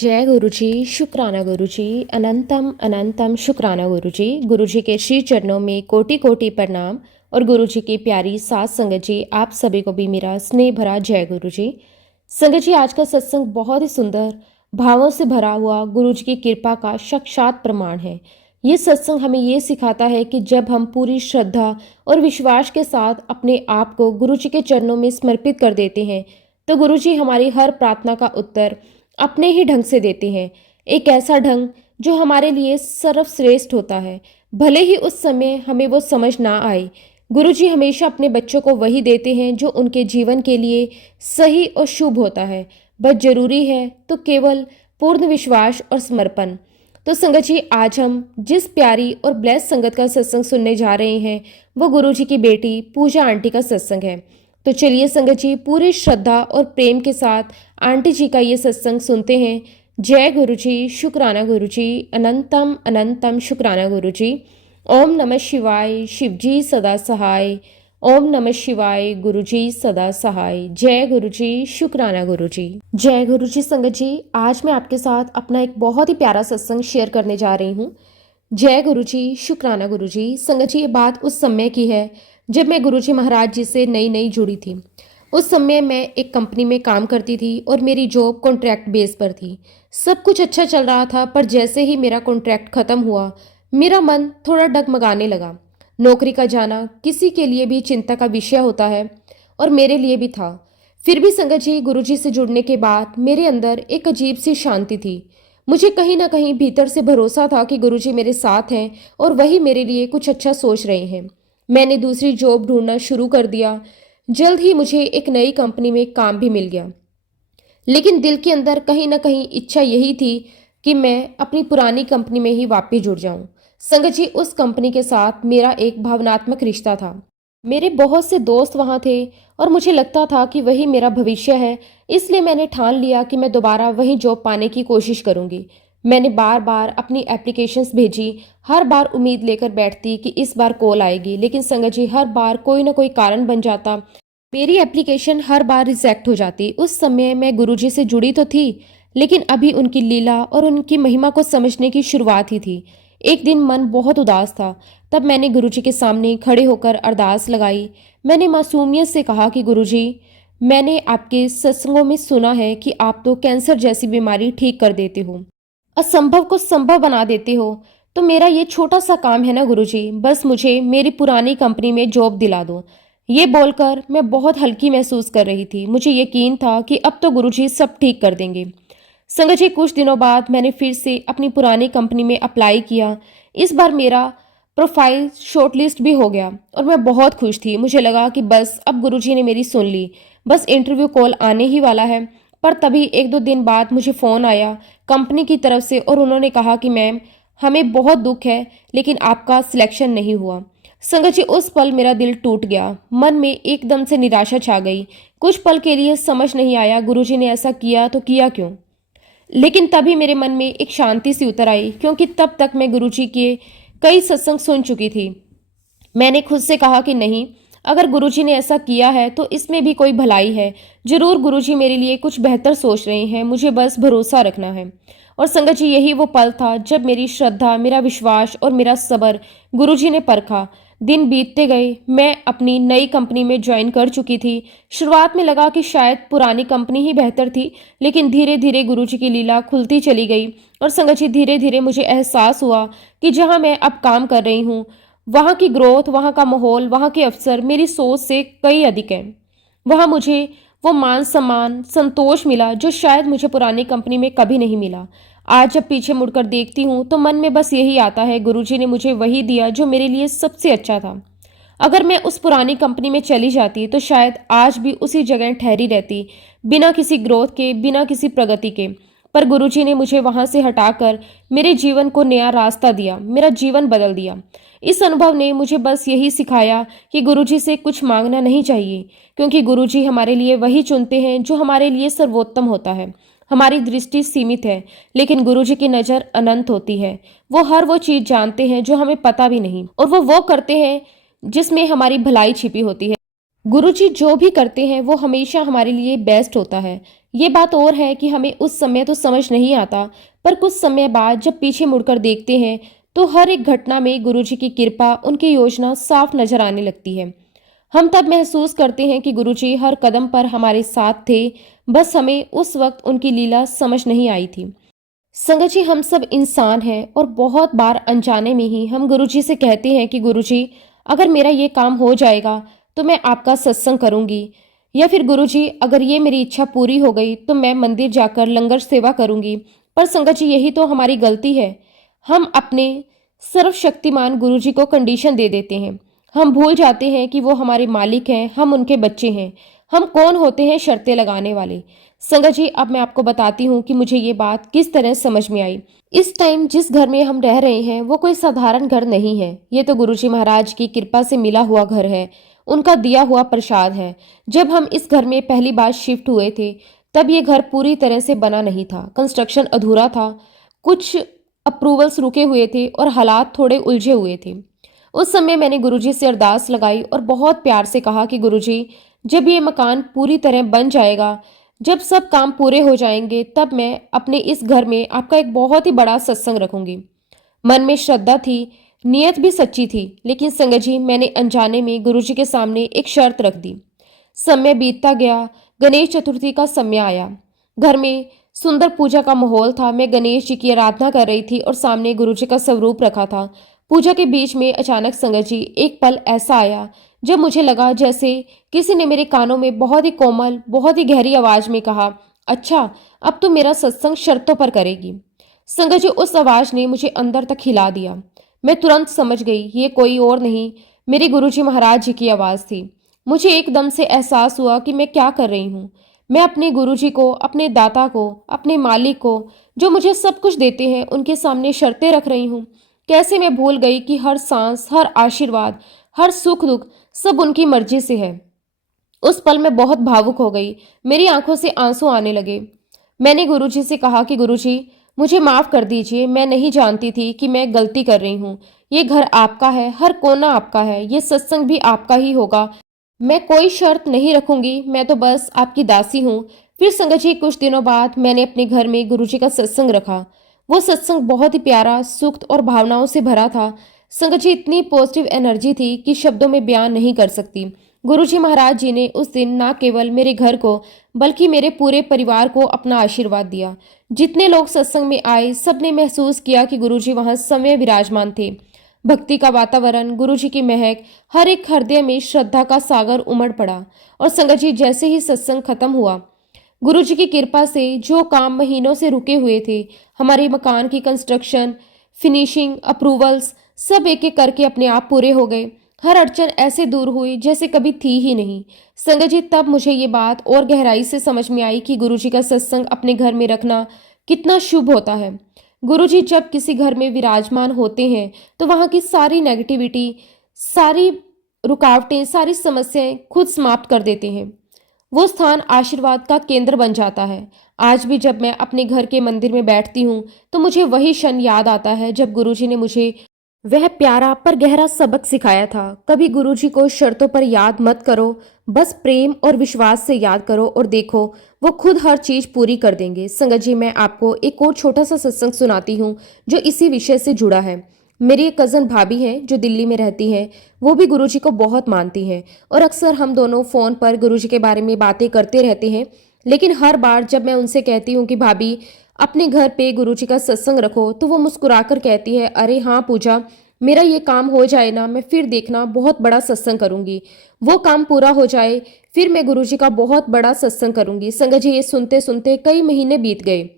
जय गुरु जी, शुक्राना गुरु जी, अनंतम अनंतम शुक्राना गुरु जी। गुरु जी के श्री चरणों में कोटि कोटि प्रणाम। और गुरु जी की प्यारी सात संगत जी, आप सभी को भी मेरा स्नेह भरा जय गुरु जी। संगत जी, आज का सत्संग बहुत ही सुंदर भावों से भरा हुआ गुरु जी की कृपा का साक्षात प्रमाण है। ये सत्संग हमें ये सिखाता है कि जब हम पूरी श्रद्धा और विश्वास के साथ अपने आप को गुरु जी के चरणों में समर्पित कर देते हैं तो गुरु जी हमारी हर प्रार्थना का उत्तर अपने ही ढंग से देते हैं। एक ऐसा ढंग जो हमारे लिए सर्वश्रेष्ठ होता है, भले ही उस समय हमें वो समझ ना आए। गुरु जी हमेशा अपने बच्चों को वही देते हैं जो उनके जीवन के लिए सही और शुभ होता है। बस जरूरी है तो केवल पूर्ण विश्वास और समर्पण। तो संगत जी, आज हम जिस प्यारी और ब्लेस संगत का सत्संग सुनने जा रहे हैं वो गुरु जी की बेटी पूजा आंटी का सत्संग है। तो चलिए संगत जी, पूरी श्रद्धा और प्रेम के साथ आंटी जी का ये सत्संग सुनते हैं। जय गुरु जी, शुक्राना गुरु जी, अनंतम अनंतम शुक्राना गुरु जी। ओम नमः शिवाय, शिव जी सदा सहाय। ओम नमः शिवाय, गुरु जी सदा सहाय। जय गुरु जी, शुक्राना गुरु जी। जय गुरु जी। संगत जी, आज मैं आपके साथ अपना एक बहुत ही प्यारा सत्संग शेयर करने जा रही हूँ। जय गुरु जी, शुक्राना गुरु जी। संगत जी, ये बात उस समय की है जब मैं गुरुजी महाराज जी से नई नई जुड़ी थी। उस समय मैं एक कंपनी में काम करती थी और मेरी जॉब कॉन्ट्रैक्ट बेस पर थी। सब कुछ अच्छा चल रहा था, पर जैसे ही मेरा कॉन्ट्रैक्ट ख़त्म हुआ मेरा मन थोड़ा डगमगाने लगा। नौकरी का जाना किसी के लिए भी चिंता का विषय होता है और मेरे लिए भी था। फिर भी संगत जी, गुरुजी से जुड़ने के बाद मेरे अंदर एक अजीब सी शांति थी। मुझे कहीं ना कहीं भीतर से भरोसा था कि गुरुजी मेरे साथ हैं और वही मेरे लिए कुछ अच्छा सोच रहे हैं। मैंने दूसरी जॉब ढूंढना शुरू कर दिया। जल्द ही मुझे एक नई कंपनी में काम भी मिल गया, लेकिन दिल के अंदर कहीं ना कहीं इच्छा यही थी कि मैं अपनी पुरानी कंपनी में ही वापस जुड़ जाऊं। संगत जी, उस कंपनी के साथ मेरा एक भावनात्मक रिश्ता था। मेरे बहुत से दोस्त वहां थे और मुझे लगता था कि वही मेरा भविष्य है। इसलिए मैंने ठान लिया कि मैं दोबारा वही जॉब पाने की कोशिश करूंगी। मैंने बार बार अपनी एप्लीकेशंस भेजी, हर बार उम्मीद लेकर बैठती कि इस बार कॉल आएगी, लेकिन संगत जी हर बार कोई ना कोई कारण बन जाता। मेरी एप्लीकेशन हर बार रिजेक्ट हो जाती। उस समय मैं गुरुजी से जुड़ी तो थी, लेकिन अभी उनकी लीला और उनकी महिमा को समझने की शुरुआत ही थी। एक दिन मन बहुत उदास था, तब मैंने गुरुजी के सामने खड़े होकर अरदास लगाई। मैंने मासूमियत से कहा कि गुरुजी, मैंने आपके सत्संगों में सुना है कि आप तो कैंसर जैसी बीमारी ठीक कर देते हो, असंभव को संभव बना देते हो। तो मेरा ये छोटा सा काम है ना गुरुजी, बस मुझे मेरी पुरानी कंपनी में जॉब दिला दो। ये बोलकर मैं बहुत हल्की महसूस कर रही थी। मुझे यकीन था कि अब तो गुरुजी सब ठीक कर देंगे। संगत जी, कुछ दिनों बाद मैंने फिर से अपनी पुरानी कंपनी में अप्लाई किया। इस बार मेरा प्रोफाइल शॉर्टलिस्ट भी हो गया और मैं बहुत खुश थी। मुझे लगा कि बस अब गुरुजी ने मेरी सुन ली, बस इंटरव्यू कॉल आने ही वाला है। पर तभी एक दो दिन बाद मुझे फ़ोन आया कंपनी की तरफ से और उन्होंने कहा कि मैम, हमें बहुत दुख है लेकिन आपका सिलेक्शन नहीं हुआ। संगत जी, उस पल मेरा दिल टूट गया। मन में एकदम से निराशा छा गई। कुछ पल के लिए समझ नहीं आया गुरुजी ने ऐसा किया तो किया क्यों। लेकिन तभी मेरे मन में एक शांति सी उतर आई, क्योंकि तब तक मैं गुरुजी के कई सत्संग सुन चुकी थी। मैंने खुद से कहा कि नहीं, अगर गुरुजी ने ऐसा किया है तो इसमें भी कोई भलाई है। जरूर गुरुजी मेरे लिए कुछ बेहतर सोच रहे हैं, मुझे बस भरोसा रखना है। और संगत जी, यही वो पल था जब मेरी श्रद्धा, मेरा विश्वास और मेरा सब्र गुरुजी ने परखा। दिन बीतते गए, मैं अपनी नई कंपनी में ज्वाइन कर चुकी थी। शुरुआत में लगा कि शायद पुरानी कंपनी ही बेहतर थी, लेकिन धीरे धीरे गुरुजी की लीला खुलती चली गई। और संगत जी, धीरे धीरे मुझे एहसास हुआ कि जहाँ मैं अब काम कर रही हूँ वहाँ की ग्रोथ, वहाँ का माहौल, वहाँ के अफसर मेरी सोच से कई अधिक हैं। वहाँ मुझे वो मान सम्मान, संतोष मिला जो शायद मुझे पुरानी कंपनी में कभी नहीं मिला। आज जब पीछे मुड़कर देखती हूँ तो मन में बस यही आता है, गुरुजी ने मुझे वही दिया जो मेरे लिए सबसे अच्छा था। अगर मैं उस पुरानी कंपनी में चली जाती तो शायद आज भी उसी जगह ठहरी रहती, बिना किसी ग्रोथ के, बिना किसी प्रगति के। पर गुरुजी ने मुझे वहां से हटाकर मेरे जीवन को नया रास्ता दिया, मेरा जीवन बदल दिया। इस अनुभव ने मुझे बस यही सिखाया कि गुरुजी से कुछ मांगना नहीं चाहिए, क्योंकि गुरुजी हमारे लिए वही चुनते हैं जो हमारे लिए सर्वोत्तम होता है। हमारी दृष्टि सीमित है, लेकिन गुरुजी की नज़र अनंत होती है। वो हर वो चीज़ जानते हैं जो हमें पता भी नहीं, और वो करते हैं जिसमें हमारी भलाई छिपी होती है। गुरुजी जो भी करते हैं वो हमेशा हमारे लिए बेस्ट होता है, ये बात और है कि हमें उस समय तो समझ नहीं आता, पर कुछ समय बाद जब पीछे मुड़कर देखते हैं तो हर एक घटना में गुरुजी की कृपा, उनकी योजना साफ नजर आने लगती है। हम तब महसूस करते हैं कि गुरुजी हर कदम पर हमारे साथ थे, बस हमें उस वक्त उनकी लीला समझ नहीं आई थी। संगत जी, हम सब इंसान हैं और बहुत बार अनजाने में ही हम गुरुजी से कहते हैं कि गुरुजी, अगर मेरा ये काम हो जाएगा तो मैं आपका सत्संग करूंगी, या फिर गुरुजी अगर ये मेरी इच्छा पूरी हो गई तो मैं मंदिर जाकर लंगर सेवा करूंगी। पर संगत जी, यही तो हमारी गलती है। हम अपने सर्वशक्तिमान गुरुजी को कंडीशन दे देते हैं। हम भूल जाते हैं कि वो हमारे मालिक हैं, हम उनके बच्चे हैं। हम कौन होते हैं शर्तें लगाने वाले। संगत जी, अब मैं आपको बताती हूँ कि मुझे ये बात किस तरह समझ में आई। इस टाइम जिस घर में हम रह रहे हैं वो कोई साधारण घर नहीं है। ये तो गुरुजी महाराज की कृपा से मिला हुआ घर है, उनका दिया हुआ प्रसाद है। जब हम इस घर में पहली बार शिफ्ट हुए थे तब ये घर पूरी तरह से बना नहीं था, कंस्ट्रक्शन अधूरा था, कुछ अप्रूवल्स रुके हुए थे और हालात थोड़े उलझे हुए थे। उस समय मैंने गुरुजी से अरदास लगाई और बहुत प्यार से कहा कि गुरुजी, जब ये मकान पूरी तरह बन जाएगा, जब सब काम पूरे हो जाएंगे, तब मैं अपने इस घर में आपका एक बहुत ही बड़ा सत्संग रखूंगी। मन में श्रद्धा थी, नियत भी सच्ची थी, लेकिन संगत जी, मैंने अनजाने में गुरुजी के सामने एक शर्त रख दी। समय बीतता गया, गणेश चतुर्थी का समय आया। घर में सुंदर पूजा का माहौल था। मैं गणेश जी की आराधना कर रही थी और सामने गुरुजी का स्वरूप रखा था। पूजा के बीच में अचानक संगत जी, एक पल ऐसा आया जब मुझे लगा जैसे किसी ने मेरे कानों में बहुत ही कोमल, बहुत ही गहरी आवाज में कहा, अच्छा, अब तो मेरा सत्संग शर्तों पर करेगी। संगत जी, उस आवाज ने मुझे अंदर तक हिला दिया। मैं तुरंत समझ गई ये कोई और नहीं, मेरे गुरुजी महाराज जी की आवाज थी। मुझे एकदम से एहसास हुआ कि मैं क्या कर रही हूँ। मैं अपने गुरुजी को, अपने दाता को, अपने मालिक को, जो मुझे सब कुछ देते हैं, उनके सामने शर्तें रख रही हूँ। कैसे मैं भूल गई कि हर सांस, हर आशीर्वाद, हर सुख दुख सब उनकी मर्जी से है। उस पल मैं बहुत भावुक हो गई, मेरी आंखों से आंसू आने लगे। मैंने गुरुजी से कहा कि गुरुजी, मुझे माफ कर दीजिए, मैं नहीं जानती थी कि मैं गलती कर रही हूँ। ये घर आपका है, हर कोना आपका है, ये सत्संग भी आपका ही होगा। मैं कोई शर्त नहीं रखूंगी, मैं तो बस आपकी दासी हूँ। फिर संगत जी, कुछ दिनों बाद मैंने अपने घर में गुरुजी का सत्संग रखा। वो सत्संग बहुत ही प्यारा, सुख और भावनाओं से भरा था। संगत जी, इतनी पॉजिटिव एनर्जी थी कि शब्दों में बयान नहीं कर सकती। गुरुजी महाराज जी ने उस दिन न केवल मेरे घर को बल्कि मेरे पूरे परिवार को अपना आशीर्वाद दिया। जितने लोग सत्संग में आए, सबने महसूस किया कि गुरुजी वहां समय विराजमान थे। भक्ति का वातावरण, गुरुजी की महक, हर एक हृदय में श्रद्धा का सागर उमड़ पड़ा। और संगत जी, जैसे ही सत्संग खत्म हुआ, गुरुजी की कृपा से जो काम महीनों से रुके हुए थे, हमारे मकान की कंस्ट्रक्शन, फिनिशिंग, अप्रूवल्स, सब एक एक करके अपने आप पूरे हो गए। हर अड़चन ऐसे दूर हुई जैसे कभी थी ही नहीं। संगत जी, तब मुझे ये बात और गहराई से समझ में आई कि गुरुजी का सत्संग अपने घर में रखना कितना शुभ होता है। गुरुजी जब किसी घर में विराजमान होते हैं तो वहाँ की सारी नेगेटिविटी, सारी रुकावटें, सारी समस्याएं खुद समाप्त कर देते हैं। वो स्थान आशीर्वाद का केंद्र बन जाता है। आज भी जब मैं अपने घर के मंदिर में बैठती हूँ तो मुझे वही क्षण याद आता है जब गुरुजी ने मुझे वह प्यारा पर गहरा सबक सिखाया था। कभी गुरुजी को शर्तों पर याद मत करो, बस प्रेम और विश्वास से याद करो और देखो वो खुद हर चीज पूरी कर देंगे। संगत जी, मैं आपको एक और छोटा सा सत्संग सुनाती हूँ जो इसी विषय से जुड़ा है। मेरी एक कज़न भाभी हैं जो दिल्ली में रहती हैं। वो भी गुरुजी को बहुत मानती हैं और अक्सर हम दोनों फ़ोन पर गुरुजी के बारे में बातें करते रहते हैं। लेकिन हर बार जब मैं उनसे कहती हूँ कि भाभी, अपने घर पे गुरुजी का सत्संग रखो, तो वो मुस्कुराकर कहती है, अरे हाँ पूजा, मेरा ये काम हो जाए ना, मैं फिर देखना बहुत बड़ा सत्संग करूंगी। वो काम पूरा हो जाए, फिर मैं गुरुजी का बहुत बड़ा सत्संग करूंगी। संगत जी, ये सुनते सुनते कई महीने बीत गए।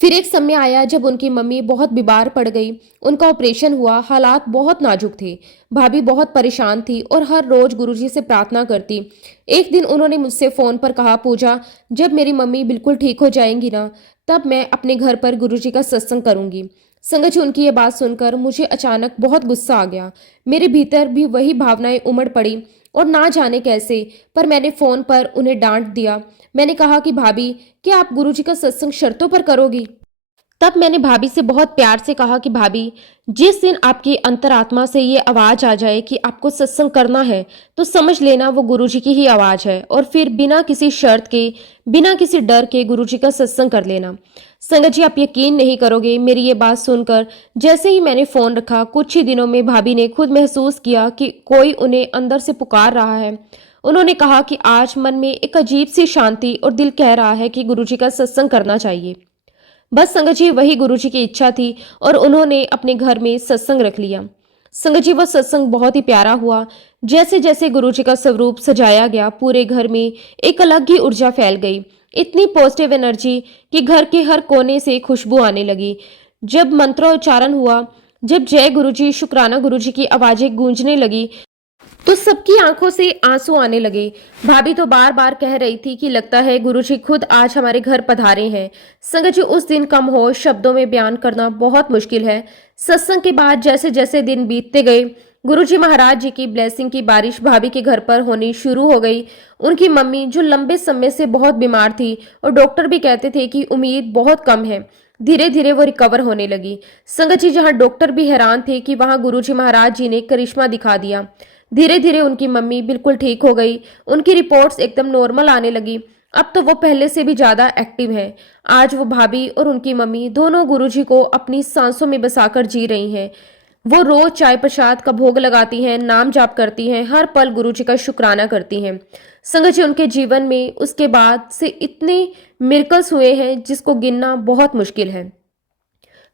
फिर एक समय आया जब उनकी मम्मी बहुत बीमार पड़ गई। उनका ऑपरेशन हुआ, हालात बहुत नाजुक थे। भाभी बहुत परेशान थी और हर रोज गुरुजी से प्रार्थना करती। एक दिन उन्होंने मुझसे फोन पर कहा, पूजा, जब मेरी मम्मी बिल्कुल ठीक हो जाएंगी ना, तब मैं अपने घर पर गुरुजी का सत्संग करूंगी। संगत जी, उनकी ये बात सुनकर मुझे अचानक बहुत गुस्सा आ गया। मेरे भीतर भी वही भावनाएं उमड़ पड़ी और ना जाने कैसे, पर मैंने फोन पर उन्हें डांट दिया। मैंने कहा कि भाभी, क्या आप गुरुजी का सत्संग शर्तों पर करोगी? तब मैंने भाभी से बहुत प्यार से कहा कि भाभी, जिस दिन आपकी अंतरात्मा से ये आवाज आ जाए कि आपको सत्संग करना है, तो समझ लेना वो गुरुजी की ही आवाज है, और फिर बिना किसी शर्त के, बिना किसी डर के गुरुजी का सत्संग कर लेना। संगत जी, आप यकीन नहीं करोगे, मेरी ये बात सुनकर जैसे ही मैंने फोन रखा, कुछ ही दिनों में भाभी ने खुद महसूस किया कि कोई उन्हें अंदर से पुकार रहा है। उन्होंने कहा कि आज मन में एक अजीब सी शांति और दिल कह रहा है कि गुरुजी का सत्संग करना चाहिए। बस संगत जी, वही गुरुजी की इच्छा थी और उन्होंने अपने घर में सत्संग रख लिया। संगत जी, वह सत्संग बहुत ही प्यारा हुआ। जैसे जैसे गुरुजी का स्वरूप सजाया गया, पूरे घर में एक अलग ही ऊर्जा फैल गई। इतनी पॉजिटिव एनर्जी कि घर के हर कोने से खुशबू आने लगी। जब मंत्रोच्चारण हुआ, जब जय गुरुजी, शुक्राना गुरुजी की आवाजें गूंजने लगी, तो सबकी आंखों से आंसू आने लगे। भाभी तो बार बार कह रही थी कि लगता है गुरुजी खुद आज हमारे घर पधारे हैं। संगत जी, उस दिन कम हो शब्दों में बयान करना बहुत मुश्किल है। सत्संग के बाद जैसे जैसे दिन बीतते गए, गुरुजी महाराज जी की ब्लेसिंग की बारिश भाभी के घर पर होनी शुरू हो गई। उनकी मम्मी, जो लंबे समय से बहुत बीमार थी और डॉक्टर भी कहते थे कि उम्मीद बहुत कम है, धीरे धीरे वो रिकवर होने लगी। संगत जी, जहां डॉक्टर भी हैरान थे कि वहां गुरुजी महाराज जी ने करिश्मा दिखा दिया। धीरे धीरे उनकी मम्मी बिल्कुल ठीक हो गई। उनकी रिपोर्ट्स एकदम नॉर्मल आने लगी। अब तो वो पहले से भी ज्यादा एक्टिव है। आज वो भाभी और उनकी मम्मी दोनों गुरुजी को अपनी सांसों में बसाकर जी रही हैं। वो रोज चाय प्रसाद का भोग लगाती हैं, नाम जाप करती हैं, हर पल गुरुजी का शुक्राना करती हैं। संगत जी, उनके जीवन में उसके बाद से इतने मिरेकल्स हुए हैं जिसको गिनना बहुत मुश्किल है।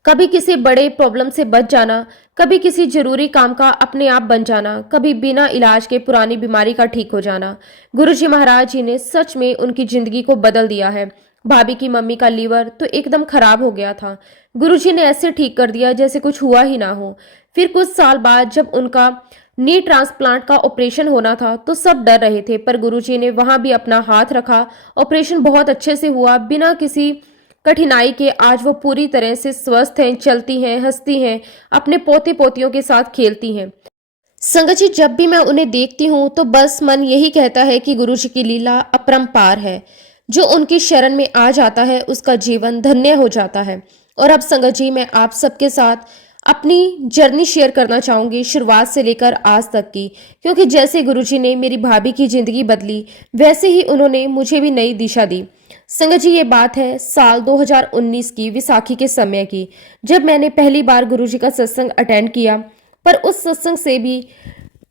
कभी किसी बड़े प्रॉब्लम से बच जाना, कभी किसी जरूरी काम का अपने आप बन जाना, कभी बिना इलाज के पुरानी बीमारी का ठीक हो जाना। गुरुजी महाराज जी ने सच में उनकी जिंदगी को बदल दिया है। भाभी की मम्मी का लीवर तो एकदम खराब हो गया था। गुरुजी ने ऐसे ठीक कर दिया जैसे कुछ हुआ ही ना हो। फिर कुछ साल बाद जब उनका नी ट्रांसप्लांट का ऑपरेशन होना था तो सब डर रहे थे, पर गुरुजी ने वहां भी अपना हाथ रखा। ऑपरेशन बहुत अच्छे से हुआ, बिना किसी कठिनाई के। आज वो पूरी तरह से स्वस्थ हैं, चलती हैं, हंसती हैं, अपने पोते पोतियों के साथ खेलती हैं। संगत जी, जब भी मैं उन्हें देखती हूँ तो बस मन यही कहता है कि गुरुजी की लीला अपरंपार है। जो उनकी शरण में आ जाता है उसका जीवन धन्य हो जाता है। और अब संगत जी, मैं आप सबके साथ अपनी जर्नी शेयर करना चाहूंगी, शुरुआत से लेकर आज तक की। क्योंकि जैसे गुरुजी ने मेरी भाभी की जिंदगी बदली, वैसे ही उन्होंने मुझे भी नई दिशा दी। संगत जी, ये बात है साल 2019 की विसाखी के समय की, जब मैंने पहली बार गुरुजी का सत्संग अटेंड किया। पर उस सत्संग से भी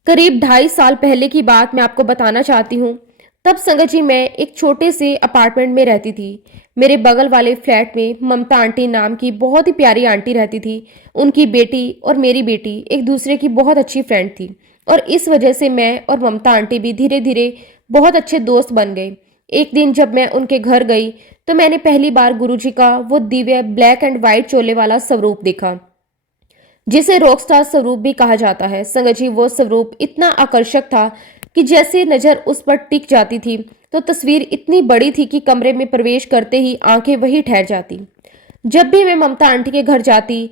करीब 2.5 साल पहले की बात मैं आपको बताना चाहती हूँ। तब संगत जी, मैं एक छोटे से अपार्टमेंट में रहती थी। मेरे बगल वाले फ्लैट में ममता आंटी नाम की बहुत ही प्यारी आंटी रहती थी। उनकी बेटी और मेरी बेटी एक दूसरे की बहुत अच्छी फ्रेंड थी, और इस वजह से मैं और ममता आंटी भी धीरे धीरे बहुत अच्छे दोस्त बन गए। एक दिन जब मैं उनके घर गई तो मैंने पहली बार गुरुजी का वो दिव्य ब्लैक एंड व्हाइट चोले वाला स्वरूप देखा, जिसे रॉकस्टार स्वरूप भी कहा जाता है। संगत जी, वो स्वरूप इतना आकर्षक था कि जैसे नजर उस पर टिक जाती थी तो तस्वीर इतनी बड़ी थी कि कमरे में प्रवेश करते ही आंखें वहीं ठहर जाती। जब भी मैं ममता आंटी के घर जाती,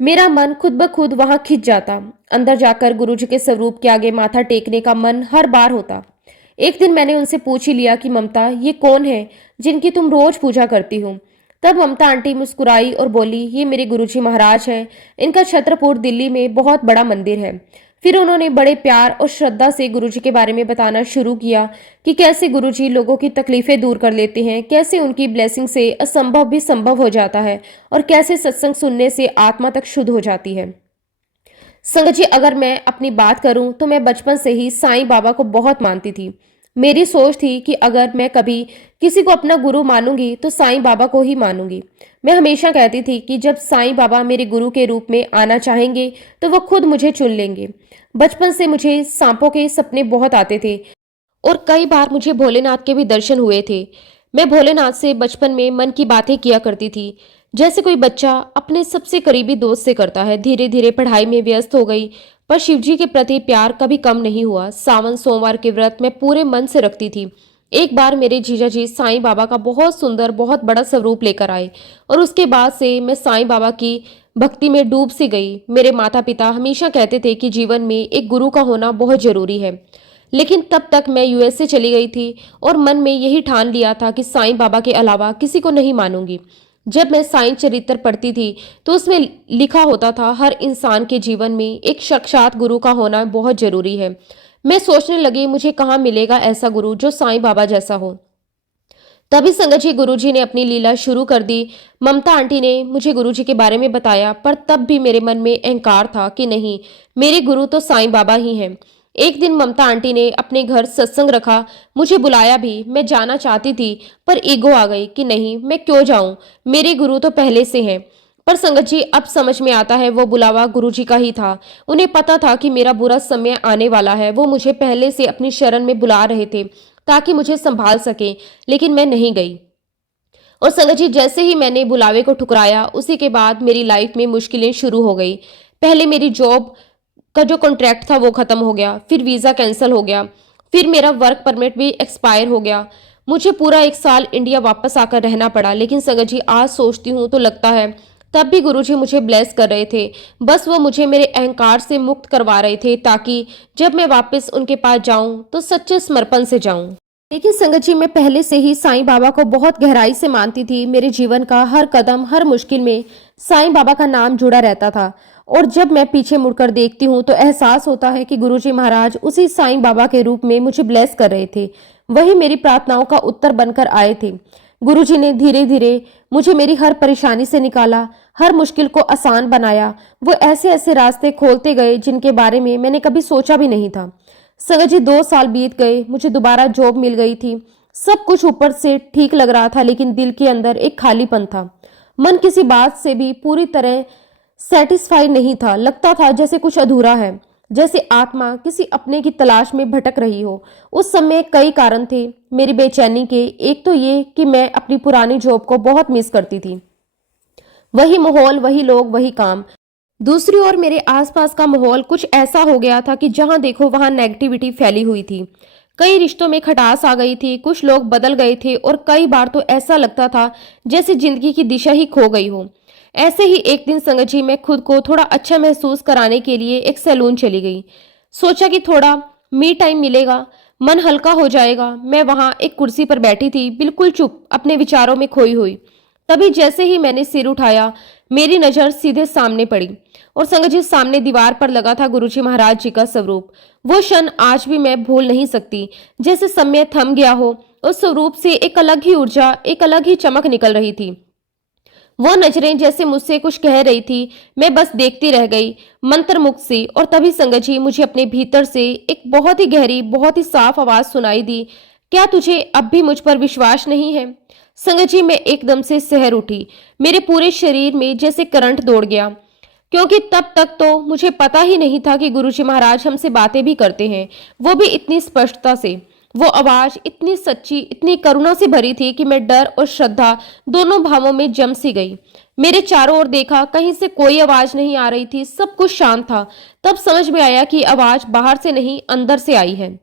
मेरा मन खुद ब खुद वहां खिंच जाता। अंदर जाकर गुरुजी के स्वरूप के आगे माथा टेकने का मन हर बार होता। एक दिन मैंने उनसे पूछ ही लिया कि ममता, ये कौन है जिनकी तुम रोज पूजा करती हो? तब ममता आंटी मुस्कुराई और बोली, ये मेरे गुरुजी महाराज हैं। इनका छत्रपुर दिल्ली में बहुत बड़ा मंदिर है। फिर उन्होंने बड़े प्यार और श्रद्धा से गुरुजी के बारे में बताना शुरू किया कि कैसे गुरुजी लोगों की तकलीफें दूर कर लेते हैं, कैसे उनकी ब्लेसिंग से असंभव भी संभव हो जाता है, और कैसे सत्संग सुनने से आत्मा तक शुद्ध हो जाती है। संगत जी, अगर मैं अपनी बात करूं तो मैं बचपन से ही साईं बाबा को बहुत मानती थी। मेरी सोच थी कि अगर मैं कभी किसी को अपना गुरु मानूंगी तो साईं बाबा को ही मानूंगी। मैं हमेशा कहती थी कि जब साईं बाबा मेरे गुरु के रूप में आना चाहेंगे तो वो खुद मुझे चुन लेंगे। बचपन से मुझे सांपों के सपने बहुत आते थे, और कई बार मुझे भोलेनाथ के भी दर्शन हुए थे। मैं भोलेनाथ से बचपन में मन की बातें किया करती थी, जैसे कोई बच्चा अपने सबसे करीबी दोस्त से करता है। धीरे धीरे पढ़ाई में व्यस्त हो गई, पर शिवजी के प्रति प्यार कभी कम नहीं हुआ। सावन सोमवार के व्रत मैं पूरे मन से रखती थी। एक बार मेरे जीजा जी साईं बाबा का बहुत सुंदर, बहुत बड़ा स्वरूप लेकर आए, और उसके बाद से मैं साईं बाबा की भक्ति में डूब सी गई। मेरे माता पिता हमेशा कहते थे कि जीवन में एक गुरु का होना बहुत जरूरी है, लेकिन तब तक मैं यूएस से चली गई थी और मन में यही ठान लिया था कि साईं बाबा के अलावा किसी को नहीं मानूंगी। जब मैं साईं चरित्र पढ़ती थी तो उसमें लिखा होता था हर इंसान के जीवन में एक साक्षात गुरु का होना बहुत जरूरी है। मैं सोचने लगी मुझे कहाँ मिलेगा ऐसा गुरु जो साईं बाबा जैसा हो। तभी संगत जी गुरुजी ने अपनी लीला शुरू कर दी। ममता आंटी ने मुझे गुरुजी के बारे में बताया, पर तब भी मेरे मन में अहंकार था कि नहीं, मेरे गुरु तो साईं बाबा ही हैं। एक दिन ममता आंटी ने अपने घर सत्संग रखा, मुझे बुलाया भी। मैं जाना चाहती थी पर ईगो आ गई कि नहीं, मैं क्यों जाऊं, मेरे गुरु तो पहले से हैं। पर संगत जी अब समझ में आता है वो बुलावा गुरुजी का ही था। उन्हें पता था कि मेरा बुरा समय आने वाला है। वो मुझे पहले से अपनी शरण में बुला रहे थे ताकि मुझे संभाल सके, लेकिन मैं नहीं गई। और संगत जी जैसे ही मैंने बुलावे को ठुकराया उसी के बाद मेरी लाइफ में मुश्किलें शुरू हो गई। पहले मेरी जॉब का जो कॉन्ट्रैक्ट था वो खत्म हो गया, फिर वीज़ा कैंसिल हो गया, फिर मेरा वर्क परमिट भी एक्सपायर हो गया। मुझे पूरा 1 साल इंडिया वापस आकर रहना पड़ा। लेकिन संगत जी आज सोचती हूँ तो लगता है तब भी गुरुजी मुझे ब्लेस कर रहे थे। बस वो मुझे मेरे अहंकार से मुक्त करवा रहे थे ताकि जब मैं वापस उनके पास जाऊं तो सच्चे समर्पण से जाऊं। लेकिन संगत जी मैं पहले से ही साईं बाबा को बहुत गहराई से मानती थी। मेरे जीवन का हर कदम हर मुश्किल में साईं बाबा का नाम जुड़ा रहता था। और जब मैं पीछे मुड़कर देखती हूँ तो एहसास होता है कि गुरुजी महाराज उसी साईं बाबा के रूप में मुझे ब्लेस कर रहे थे। वही मेरी प्रार्थनाओं का उत्तर बनकर आए थे। गुरुजी ने धीरे धीरे मुझे मेरी हर परेशानी से निकाला, हर मुश्किल को आसान बनाया। वो ऐसे ऐसे रास्ते खोलते गए जिनके बारे में मैंने कभी सोचा भी नहीं था। संगत जी 2 साल बीत गए, मुझे दोबारा जॉब मिल गई थी। सब कुछ ऊपर से ठीक लग रहा था, लेकिन दिल के अंदर एक खालीपन था। मन किसी बात से भी पूरी तरह सेटिस्फाई नहीं था। लगता था जैसे कुछ अधूरा है, जैसे आत्मा किसी अपने की तलाश में भटक रही हो। उस समय कई कारण थे मेरी बेचैनी के। एक तो ये कि मैं अपनी पुरानी जॉब को बहुत मिस करती थी। वही माहौल, वही लोग, वही काम। दूसरी ओर मेरे आसपास का माहौल कुछ ऐसा हो गया था कि जहां देखो वहां नेगेटिविटी फैली हुई थी। कई रिश्तों में खटास आ गई थी, कुछ लोग बदल गए थे और कई बार तो ऐसा लगता था जैसे जिंदगी की दिशा ही खो गई हो। ऐसे ही एक दिन संगत जी मैं खुद को थोड़ा अच्छा महसूस कराने के लिए एक सैलून चली गई। सोचा कि थोड़ा मी टाइम मिलेगा, मन हल्का हो जाएगा। मैं वहां एक कुर्सी पर बैठी थी, बिल्कुल चुप, अपने विचारों में खोई हुई। तभी जैसे ही मैंने सिर उठाया मेरी नजर सीधे सामने पड़ी और संगत जी सामने दीवार पर लगा था गुरुजी महाराज जी का स्वरूप। वो क्षण आज भी मैं भूल नहीं सकती। जैसे समय थम गया हो, उस स्वरूप से एक अलग ही ऊर्जा, एक अलग ही चमक निकल रही थी। वो नजरें जैसे मुझसे कुछ कह रही थी। मैं बस देखती रह गई, मंत्रमुग्ध सी। और तभी संगत जी मुझे अपने भीतर से एक बहुत ही गहरी, बहुत ही साफ आवाज सुनाई दी, क्या तुझे अब भी मुझ पर विश्वास नहीं है? संगत जी मैं एकदम से सहर उठी। मेरे पूरे शरीर में जैसे करंट दौड़ गया, क्योंकि तब तक तो मुझे पता ही नहीं था कि गुरुजी महाराज हमसे बातें भी करते हैं, वो भी इतनी स्पष्टता से। वो आवाज इतनी सच्ची, इतनी करुणा से भरी थी कि मैं डर और श्रद्धा दोनों भावों में जम सी गई। मेरे चारों ओर देखा, कहीं से कोई आवाज नहीं आ रही थी, सब कुछ शांत था। तब समझ में आया कि आवाज बाहर से नहीं, अंदर से आई है।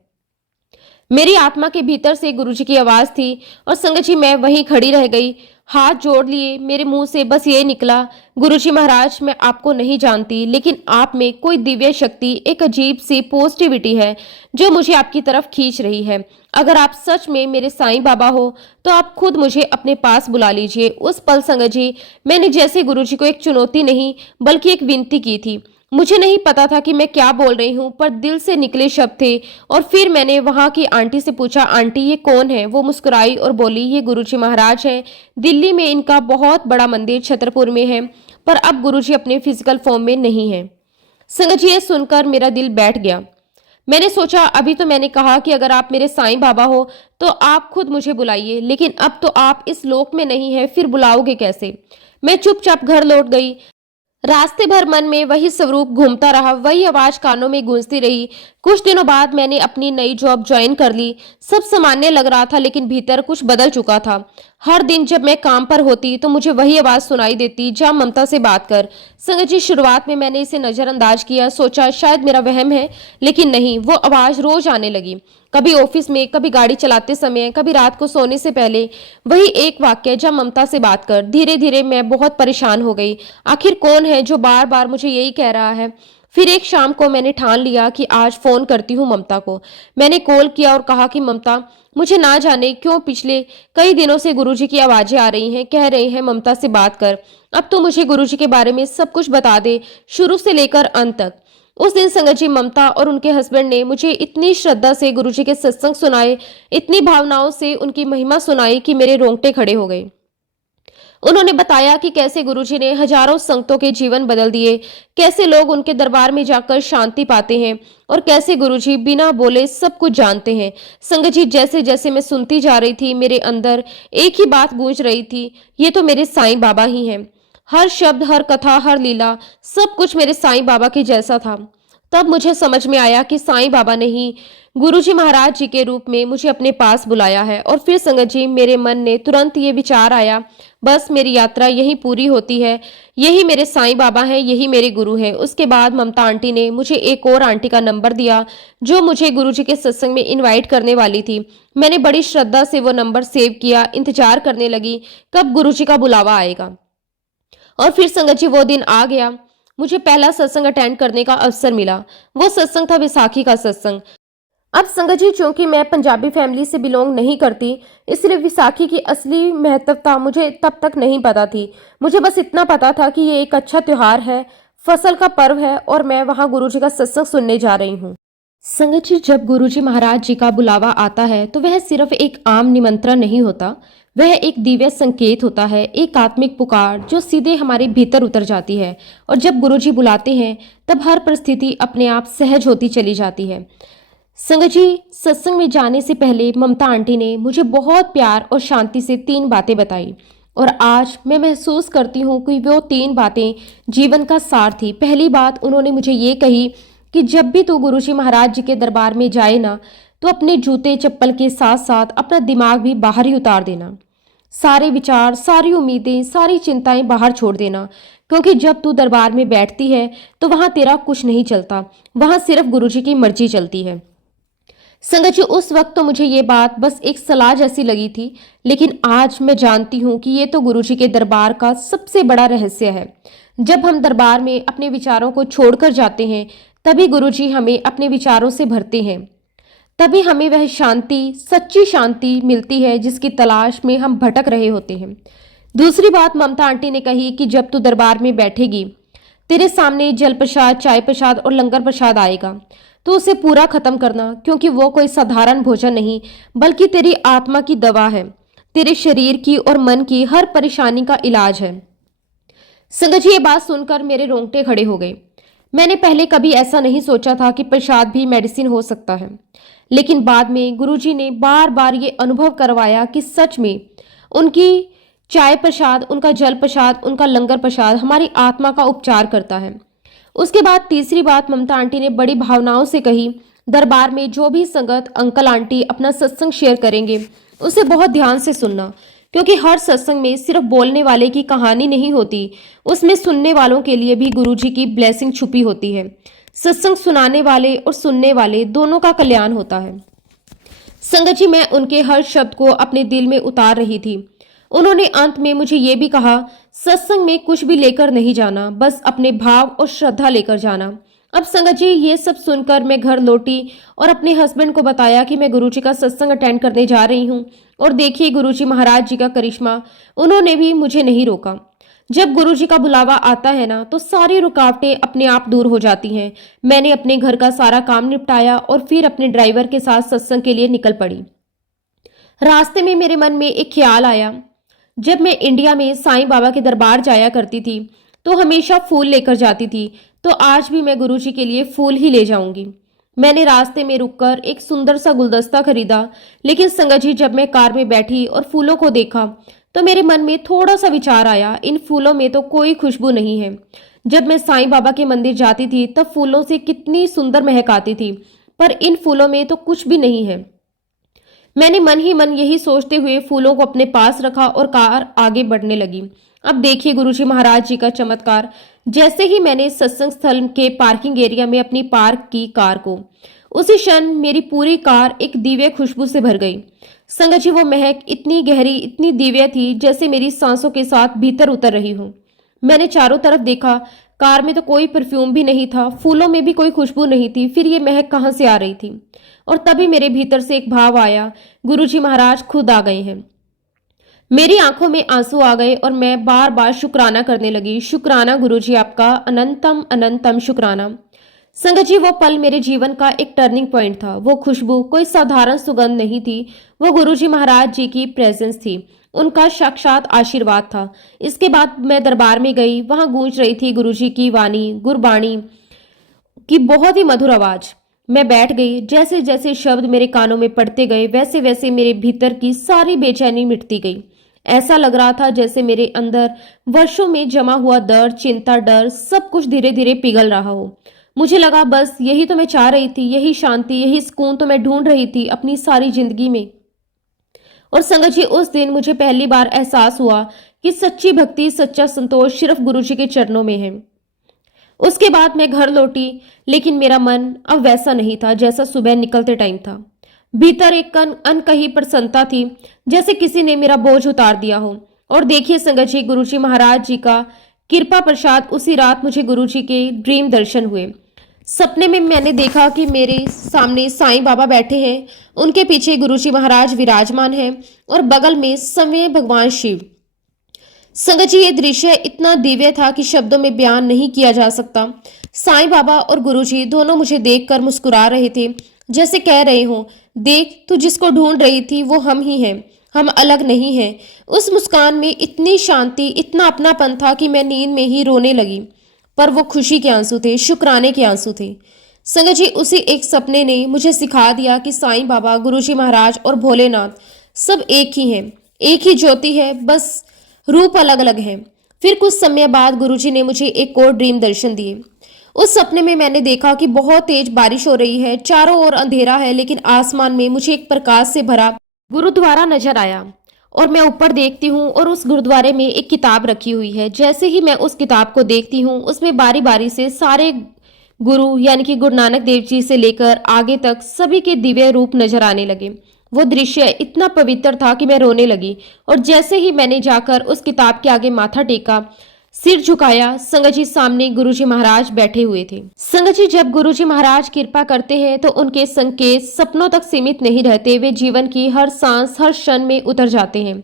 मेरी आत्मा के भीतर से गुरुजी की आवाज थी। और संगत जी मैं वहीं खड़ी रह गई, हाथ जोड़ लिए। मेरे मुंह से बस ये निकला, गुरुजी महाराज मैं आपको नहीं जानती, लेकिन आप में कोई दिव्य शक्ति, एक अजीब सी पॉजिटिविटी है जो मुझे आपकी तरफ खींच रही है। अगर आप सच में मेरे साईं बाबा हो तो आप खुद मुझे अपने पास बुला लीजिए। उस पल संगत जी मैंने जैसे गुरुजी को एक चुनौती नहीं बल्कि एक विनती की थी। मुझे नहीं पता था कि मैं क्या बोल रही हूँ, पर दिल से निकले शब्द थे। और फिर मैंने वहां की आंटी से पूछा, आंटी ये कौन है? वो मुस्कुराई और बोली, ये गुरुजी महाराज हैं। दिल्ली में इनका बहुत बड़ा मंदिर छतरपुर में है, पर अब गुरुजी अपने फिजिकल फॉर्म में नहीं है। संगत जी ये सुनकर मेरा दिल बैठ गया। मैंने सोचा अभी तो मैंने कहा कि अगर आप मेरे साईं बाबा हो तो आप खुद मुझे बुलाइए, लेकिन अब तो आप इस लोक में नहीं है, फिर बुलाओगे कैसे? मैं चुपचाप घर लौट गई। रास्ते भर मन में वही स्वरूप घूमता रहा, वही आवाज कानों में गूंजती रही। कुछ दिनों बाद मैंने अपनी नई जॉब ज्वाइन कर ली। सब सामान्य लग रहा था, लेकिन भीतर कुछ बदल चुका था। हर दिन जब मैं काम पर होती तो मुझे वही आवाज सुनाई देती, जा ममता से बात कर। संगत जी शुरुआत में मैंने इसे नजरअंदाज किया, सोचा शायद मेरा वहम है, लेकिन नहीं, वो आवाज रोज आने लगी। कभी ऑफिस में, कभी गाड़ी चलाते समय, कभी रात को सोने से पहले। वही एक वाक्य, जा ममता से बात कर। धीरे धीरे मैं बहुत परेशान हो गई। आखिर कौन है जो बार बार मुझे यही कह रहा है? फिर एक शाम को मैंने ठान लिया कि आज फोन करती हूँ ममता को। मैंने कॉल किया और कहा कि ममता, मुझे ना जाने क्यों पिछले कई दिनों से गुरुजी की आवाजें आ रही हैं, कह रहे हैं ममता से बात कर। अब तो मुझे गुरुजी के बारे में सब कुछ बता दे, शुरू से लेकर अंत तक। उस दिन संगत जी, ममता और उनके हस्बैंड ने मुझे इतनी श्रद्धा से गुरुजी के सत्संग सुनाए, इतनी भावनाओं से उनकी महिमा सुनाई कि मेरे रोंगटे खड़े हो गए। उन्होंने बताया कि कैसे गुरुजी ने हजारों संतों के जीवन बदल दिए, कैसे लोग उनके दरबार में जाकर शांति पाते हैं और कैसे गुरुजी बिना बोले सब कुछ जानते हैं। संगत जी, जैसे जैसे मैं सुनती जा रही थी, मेरे अंदर एक ही बात गूंज रही थी, ये तो मेरे साईं बाबा ही हैं। हर शब्द, हर कथा, हर लीला, सब कुछ मेरे साईं बाबा के जैसा था। तब मुझे समझ में आया कि साईं बाबा ने ही गुरुजी महाराज जी के रूप में मुझे अपने पास बुलाया है। और फिर संगत जी, मेरे मन ने तुरंत ये विचार आया, बस मेरी यात्रा यही पूरी होती है, यही मेरे साईं बाबा हैं, यही मेरे गुरु हैं। उसके बाद ममता आंटी ने मुझे एक और आंटी का नंबर दिया जो मुझे गुरुजी के सत्संग में इनवाइट करने वाली थी। मैंने बड़ी श्रद्धा से वो नंबर सेव किया, इंतजार करने लगी कब गुरुजी का बुलावा आएगा। और फिर संगत जी, वो दिन आ गया। मुझे पहला सत्संग अटेंड करने का अवसर मिला। वो सत्संग था विसाखी का सत्संग। अब संगत जी, चूंकि मैं पंजाबी फैमिली से बिलोंग नहीं करती, इसलिए विसाखी की असली महत्वता मुझे तब तक नहीं पता थी। मुझे बस इतना पता था कि ये एक अच्छा त्योहार है, फसल का पर्व है और मैं वहां गुरुजी का सत्संग सुनने जा रही हूँ। संगत जी, जब गुरुजी महाराज जी का बुलावा आता है तो वह सिर्फ एक आम निमंत्रण नहीं होता, वह एक दिव्य संकेत होता है, एक आत्मिक पुकार जो सीधे हमारे भीतर उतर जाती है। और जब गुरुजी बुलाते हैं तब हर परिस्थिति अपने आप सहज होती चली जाती है। संगत जी, सत्संग में जाने से पहले ममता आंटी ने मुझे बहुत प्यार और शांति से 3 बातें बताई और आज मैं महसूस करती हूँ कि वो 3 बातें जीवन का सार थी। पहली बात उन्होंने मुझे ये कही कि जब भी तू गुरुजी महाराज जी के दरबार में जाए ना, तो अपने जूते चप्पल के साथ साथ अपना दिमाग भी बाहर ही उतार देना। सारे विचार, सारी उम्मीदें, सारी चिंताएं बाहर छोड़ देना, क्योंकि जब तू दरबार में बैठती है तो वहां तेरा कुछ नहीं चलता, वहां सिर्फ गुरुजी की मर्जी चलती है। संगत जी, उस वक्त तो मुझे ये बात बस एक सलाह जैसी लगी थी, लेकिन आज मैं जानती हूँ कि ये तो गुरुजी के दरबार का सबसे बड़ा रहस्य है। जब हम दरबार में अपने विचारों को छोड़कर जाते हैं, तभी गुरुजी हमें अपने विचारों से भरते हैं, तभी हमें वह शांति, सच्ची शांति मिलती है जिसकी तलाश में हम भटक रहे होते हैं। दूसरी बात ममता आंटी ने कही कि जब तू दरबार में बैठेगी, तेरे सामने जल प्रसाद, चाय प्रसाद और लंगर प्रसाद आएगा, तो उसे पूरा खत्म करना, क्योंकि वो कोई साधारण भोजन नहीं बल्कि तेरी आत्मा की दवा है, तेरे शरीर की और मन की हर परेशानी का इलाज है। संगत जी, ये बात सुनकर मेरे रोंगटे खड़े हो गए। मैंने पहले कभी ऐसा नहीं सोचा था कि प्रसाद भी मेडिसिन हो सकता है, लेकिन बाद में गुरुजी ने बार बार ये अनुभव करवाया कि सच में उनकी चाय प्रसाद, उनका जल प्रसाद, उनका लंगर प्रसाद हमारी आत्मा का उपचार करता है। उसके बाद तीसरी बात ममता आंटी ने बड़ी भावनाओं से कही, दरबार में जो भी संगत अंकल आंटी अपना सत्संग शेयर करेंगे उसे बहुत ध्यान से सुनना, क्योंकि हर सत्संग में सिर्फ बोलने वाले की कहानी नहीं होती, उसमें सुनने वालों के लिए भी गुरुजी की ब्लेसिंग छुपी होती है। सत्संग सुनाने वाले और सुनने वाले दोनों का कल्याण होता है। संगत जी, मैं उनके हर शब्द को अपने दिल में उतार रही थी। उन्होंने अंत में मुझे ये भी कहा, सत्संग में कुछ भी लेकर नहीं जाना, बस अपने भाव और श्रद्धा लेकर जाना। अब संगत जी, ये सब सुनकर मैं घर लौटी और अपने हस्बैंड को बताया कि मैं गुरुजी का सत्संग अटेंड करने जा रही हूँ। और देखिए गुरुजी महाराज जी का करिश्मा, उन्होंने भी मुझे नहीं रोका। जब गुरुजी का बुलावा आता है ना, तो सारी रुकावटें अपने आप दूर हो जाती हैं। मैंने अपने घर का सारा काम निपटाया और फिर अपने ड्राइवर के साथ सत्संग के लिए निकल पड़ी। रास्ते में मेरे मन में एक ख्याल आया, जब मैं इंडिया में साईं बाबा के दरबार जाया करती थी तो हमेशा फूल लेकर जाती थी, तो आज भी मैं गुरुजी के लिए फूल ही ले जाऊंगी। मैंने रास्ते में रुककर एक सुंदर सा गुलदस्ता खरीदा, लेकिन संगत जी, जब मैं कार में बैठी और फूलों को देखा तो मेरे मन में थोड़ा सा विचार आया, इन फूलों में तो कोई खुशबू नहीं है। जब मैं साईं बाबा के मंदिर जाती थी तब फूलों से कितनी सुंदर महक आती थी, पर इन फूलों में तो कुछ भी नहीं है। मैंने मन ही मन यही सोचते हुए फूलों को अपने पास रखा और कार आगे बढ़ने लगी। अब देखिए गुरुजी महाराज जी का चमत्कार, जैसे ही मैंने सत्संग स्थल के पार्किंग एरिया में अपनी पार्क की कार को, उसी क्षण मेरी पूरी कार एक दिव्य खुशबू से भर गई। संगत जी, वो महक इतनी गहरी, इतनी दिव्य थी जैसे मेरी सांसों के साथ भीतर उतर रही हूँ। मैंने चारों तरफ देखा, कार में तो कोई परफ्यूम भी नहीं था, फूलों में भी कोई खुशबू नहीं थी। फिर ये महक कहाँ से आ रही थी? और तभी मेरे भीतर से एक भाव आया, गुरुजी महाराज खुद आ गए हैं। मेरी आंखों में आंसू आ गए और मैं बार बार शुक्राना करने लगी। शुक्राना गुरुजी आपका, अनंतम अनंतम शुक्राना। संगत जी, वो पल मेरे जीवन का एक टर्निंग पॉइंट था। वो खुशबू कोई साधारण सुगंध नहीं थी, वो गुरुजी महाराज जी की प्रेजेंस थी, उनका साक्षात आशीर्वाद था। इसके बाद मैं दरबार में गई, वहां गूंज रही थी गुरुजी की वाणी, गुरबाणी की बहुत ही मधुर आवाज। मैं बैठ गई। जैसे जैसे शब्द मेरे कानों में पड़ते गए, वैसे वैसे मेरे भीतर की सारी बेचैनी मिटती गई। ऐसा लग रहा था जैसे मेरे अंदर वर्षों में जमा हुआ दर्द, चिंता, डर सब कुछ धीरे धीरे पिघल रहा हो। मुझे लगा बस यही तो मैं चाह रही थी, यही शांति, यही सुकून तो मैं ढूंढ रही थी अपनी सारी जिंदगी में। और संगत जी, उस दिन मुझे पहली बार एहसास हुआ कि सच्ची भक्ति, सच्चा संतोष सिर्फ गुरुजी के चरणों में है। उसके बाद मैं घर लौटी, लेकिन मेरा मन अब वैसा नहीं था जैसा सुबह निकलते टाइम था। भीतर एक अनकही प्रसन्नता थी, जैसे किसी ने मेरा बोझ उतार दिया हो। और देखिए संगत जी, गुरुजी महाराज जी का कृपा प्रसाद, उसी रात मुझे गुरुजी के ड्रीम दर्शन हुए। सपने में मैंने देखा कि मेरे सामने साईं बाबा बैठे हैं, उनके पीछे गुरुजी महाराज विराजमान हैं और बगल में स्वयं भगवान शिव। संगत जी, ये दृश्य इतना दिव्य था कि शब्दों में बयान नहीं किया जा सकता। साईं बाबा और गुरुजी दोनों मुझे देखकर मुस्कुरा रहे थे, जैसे कह रहे हो, देख तू जिसको ढूंढ रही थी वो हम ही हैं, हम अलग नहीं हैं। उस मुस्कान में इतनी शांति, इतना अपनापन था कि मैं नींद में ही रोने लगी। पर वो खुशी के आंसू थे, शुक्राने के आंसू थे। संगत जी, उसी एक सपने ने मुझे सिखा दिया कि साईं बाबा, गुरुजी महाराज और भोलेनाथ सब एक ही हैं, एक ही ज्योति है, बस रूप अलग अलग हैं। फिर कुछ समय बाद गुरुजी ने मुझे एक और ड्रीम दर्शन दिए। उस सपने में मैंने देखा कि बहुत तेज बारिश हो रही है, चारों ओर अंधेरा है, लेकिन आसमान में मुझे एक प्रकाश से भरा गुरुद्वारा नजर आया। और मैं ऊपर देखती हूँ और उस गुरुद्वारे में एक किताब रखी हुई है। जैसे ही मैं उस किताब को देखती हूँ, उसमें बारी बारी से सारे गुरु यानी कि गुरु नानक देव जी से लेकर आगे तक सभी के दिव्य रूप नजर आने लगे। वो दृश्य इतना पवित्र था कि मैं रोने लगी। और जैसे ही मैंने जाकर उस किताब के आगे माथा टेका, सिर झुकाया, संगत जी सामने गुरुजी महाराज बैठे हुए थे। संगत जी, जब गुरुजी महाराज कृपा करते हैं तो उनके संकेत सपनों तक सीमित नहीं रहते, वे जीवन की हर सांस, हर क्षण में उतर जाते हैं।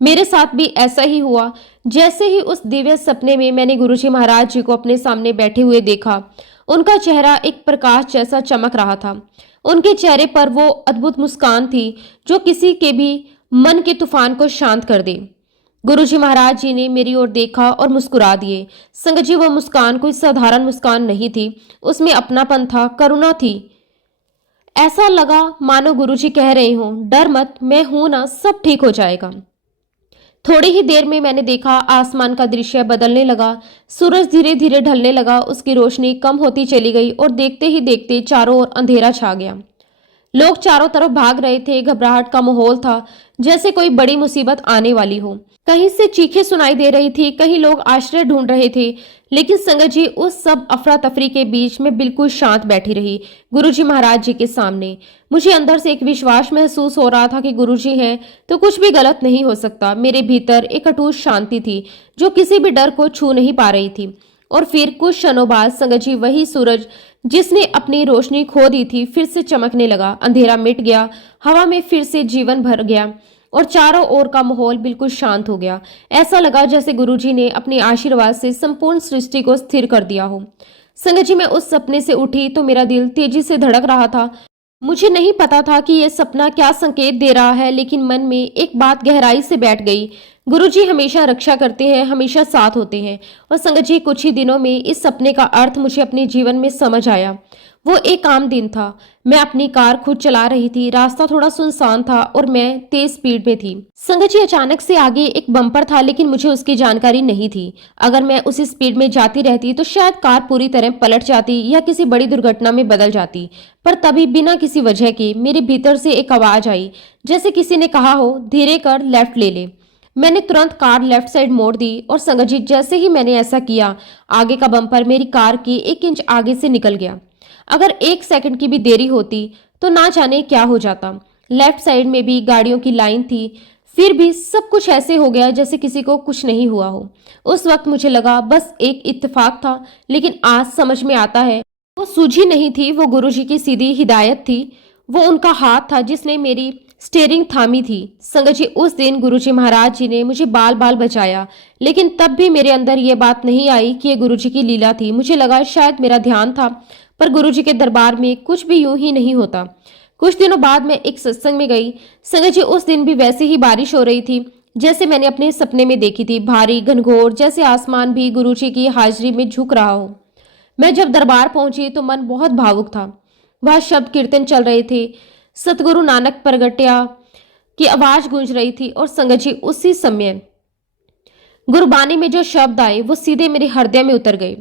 मेरे साथ भी ऐसा ही हुआ। जैसे ही उस दिव्य सपने में मैंने गुरुजी महाराज जी को अपने सामने बैठे हुए देखा, उनका चेहरा एक प्रकाश जैसा चमक रहा था। उनके चेहरे पर वो अद्भुत मुस्कान थी जो किसी के भी मन के तूफान को शांत कर दे। गुरुजी महाराज जी ने मेरी ओर देखा और मुस्कुरा दिए। संगत जी, वो मुस्कान कोई साधारण मुस्कान नहीं थी, उसमें अपनापन था, करुणा थी। ऐसा लगा मानो गुरुजी कह रहे हों, डर मत, मैं हूं ना, सब ठीक हो जाएगा। थोड़ी ही देर में मैंने देखा आसमान का दृश्य बदलने लगा। सूरज धीरे धीरे ढलने लगा, उसकी रोशनी कम होती चली गई और देखते ही देखते चारों ओर अंधेरा छा गया। लोग चारों तरफ भाग रहे थे, घबराहट का माहौल था, जैसे कोई बड़ी मुसीबत आने वाली हो। कहीं से चीखें सुनाई दे रही थी, कहीं लोग आश्रय ढूंढ रहे थे। लेकिन संगत जी, उस सब अफरा तफरी के बीच में बिल्कुल शांत बैठी रही गुरुजी महाराज जी के सामने। मुझे अंदर से एक विश्वास महसूस हो रहा था कि गुरुजी हैं तो कुछ भी गलत नहीं हो सकता। मेरे भीतर एक अटूट शांति थी जो किसी भी डर को छू नहीं पा रही थी। और फिर कुछ क्षणों बाद संगत जी, वही सूरज जिसने अपनी रोशनी खो दी थी फिर से चमकने लगा। अंधेरा मिट गया, हवा में फिर से जीवन भर गया और चारों ओर का माहौल बिल्कुल शांत हो गया। ऐसा लगा जैसे गुरुजी ने अपने आशीर्वाद से संपूर्ण सृष्टि को स्थिर कर दिया हो। संगत जी, मैं उस सपने से उठी तो मेरा दिल तेजी से धड़क रहा था। मुझे नहीं पता था कि यह सपना क्या संकेत दे रहा है, लेकिन मन में एक बात गहराई से बैठ गई, गुरुजी हमेशा रक्षा करते हैं, हमेशा साथ होते हैं। और संगत जी, कुछ ही दिनों में इस सपने का अर्थ मुझे अपने जीवन में समझ आया। वो एक आम दिन था। मैं अपनी कार खुद चला रही थी, रास्ता थोड़ा सुनसान था और मैं तेज स्पीड में थी। संगत जी, अचानक से आगे एक बम्पर था, लेकिन मुझे उसकी जानकारी नहीं थी। अगर मैं उसी स्पीड में जाती रहती तो शायद कार पूरी तरह पलट जाती या किसी बड़ी दुर्घटना में बदल जाती। पर तभी बिना किसी वजह के मेरे भीतर से एक आवाज आई, जैसे किसी ने कहा हो, धीरे कर, लेफ्ट ले ले। मैंने तुरंत कार लेफ्ट साइड मोड़ दी और संगत जी, जैसे ही मैंने ऐसा किया, आगे का बम्पर मेरी कार के 1 इंच आगे से निकल गया। अगर 1 सेकंड की भी देरी होती तो ना जाने क्या हो जाता। लेफ्ट साइड में भी गाड़ियों की लाइन थी, फिर भी सब कुछ ऐसे हो गया जैसे किसी को कुछ नहीं हुआ हो। उस वक्त मुझे लगा बस एक इत्तेफाक था, लेकिन आज समझ में आता है वो सूझी नहीं थी, वो गुरुजी की सीधी हिदायत थी। वो उनका हाथ था जिसने मेरी स्टीयरिंग थामी थी। संगत जी, उस दिन गुरुजी महाराज जी ने मुझे बाल बाल बचाया, लेकिन तब भी मेरे अंदर ये बात नहीं आई कि ये गुरुजी की लीला थी। मुझे लगा शायद मेरा ध्यान था, पर गुरुजी के दरबार में कुछ भी यूं ही नहीं होता। कुछ दिनों बाद मैं एक सत्संग में गई। संगत जी, उस दिन भी वैसे ही बारिश हो रही थी जैसे मैंने अपने सपने में देखी थी, भारी घनघोर, जैसे आसमान भी गुरुजी की हाजिरी में झुक रहा हो। मैं जब दरबार पहुंची तो मन बहुत भावुक था। वह शब्द कीर्तन चल रहे थे, सतगुरु नानक प्रगट्या की आवाज गूंज रही थी, और संगत जी, उसी समय गुरबानी में जो शब्द आए वो सीधे मेरे हृदय में उतर गए।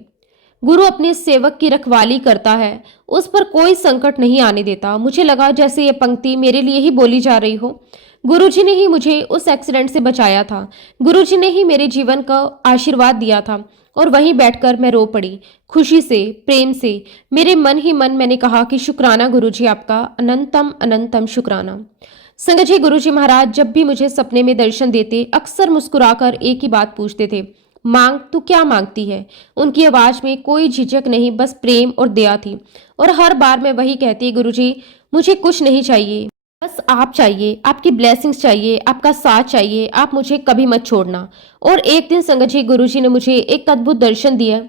गुरु अपने सेवक की रखवाली करता है, उस पर कोई संकट नहीं आने देता। मुझे लगा जैसे ये पंक्ति मेरे लिए ही बोली जा रही हो। गुरुजी ने ही मुझे उस एक्सीडेंट से बचाया था, गुरुजी ने ही मेरे जीवन का आशीर्वाद दिया था। और वहीं बैठकर मैं रो पड़ी, खुशी से, प्रेम से। मेरे मन ही मन मैंने कहा कि शुक्राना गुरुजी, आपका अनंतम अनंतम शुक्राना। संगत जी, गुरुजी महाराज जब भी मुझे सपने में दर्शन देते, अक्सर मुस्कुराकर एक ही बात पूछते थे, मांग, तू क्या मांगती है। उनकी आवाज में कोई झिझक नहीं, बस प्रेम और दया थी। और हर बार मैं वही कहती, गुरुजी मुझे कुछ नहीं चाहिए, बस आप चाहिए, आपकी ब्लेसिंग्स चाहिए, आपका साथ चाहिए, आप मुझे कभी मत छोड़ना। और एक दिन संगत जी, गुरुजी ने मुझे एक अद्भुत दर्शन दिया।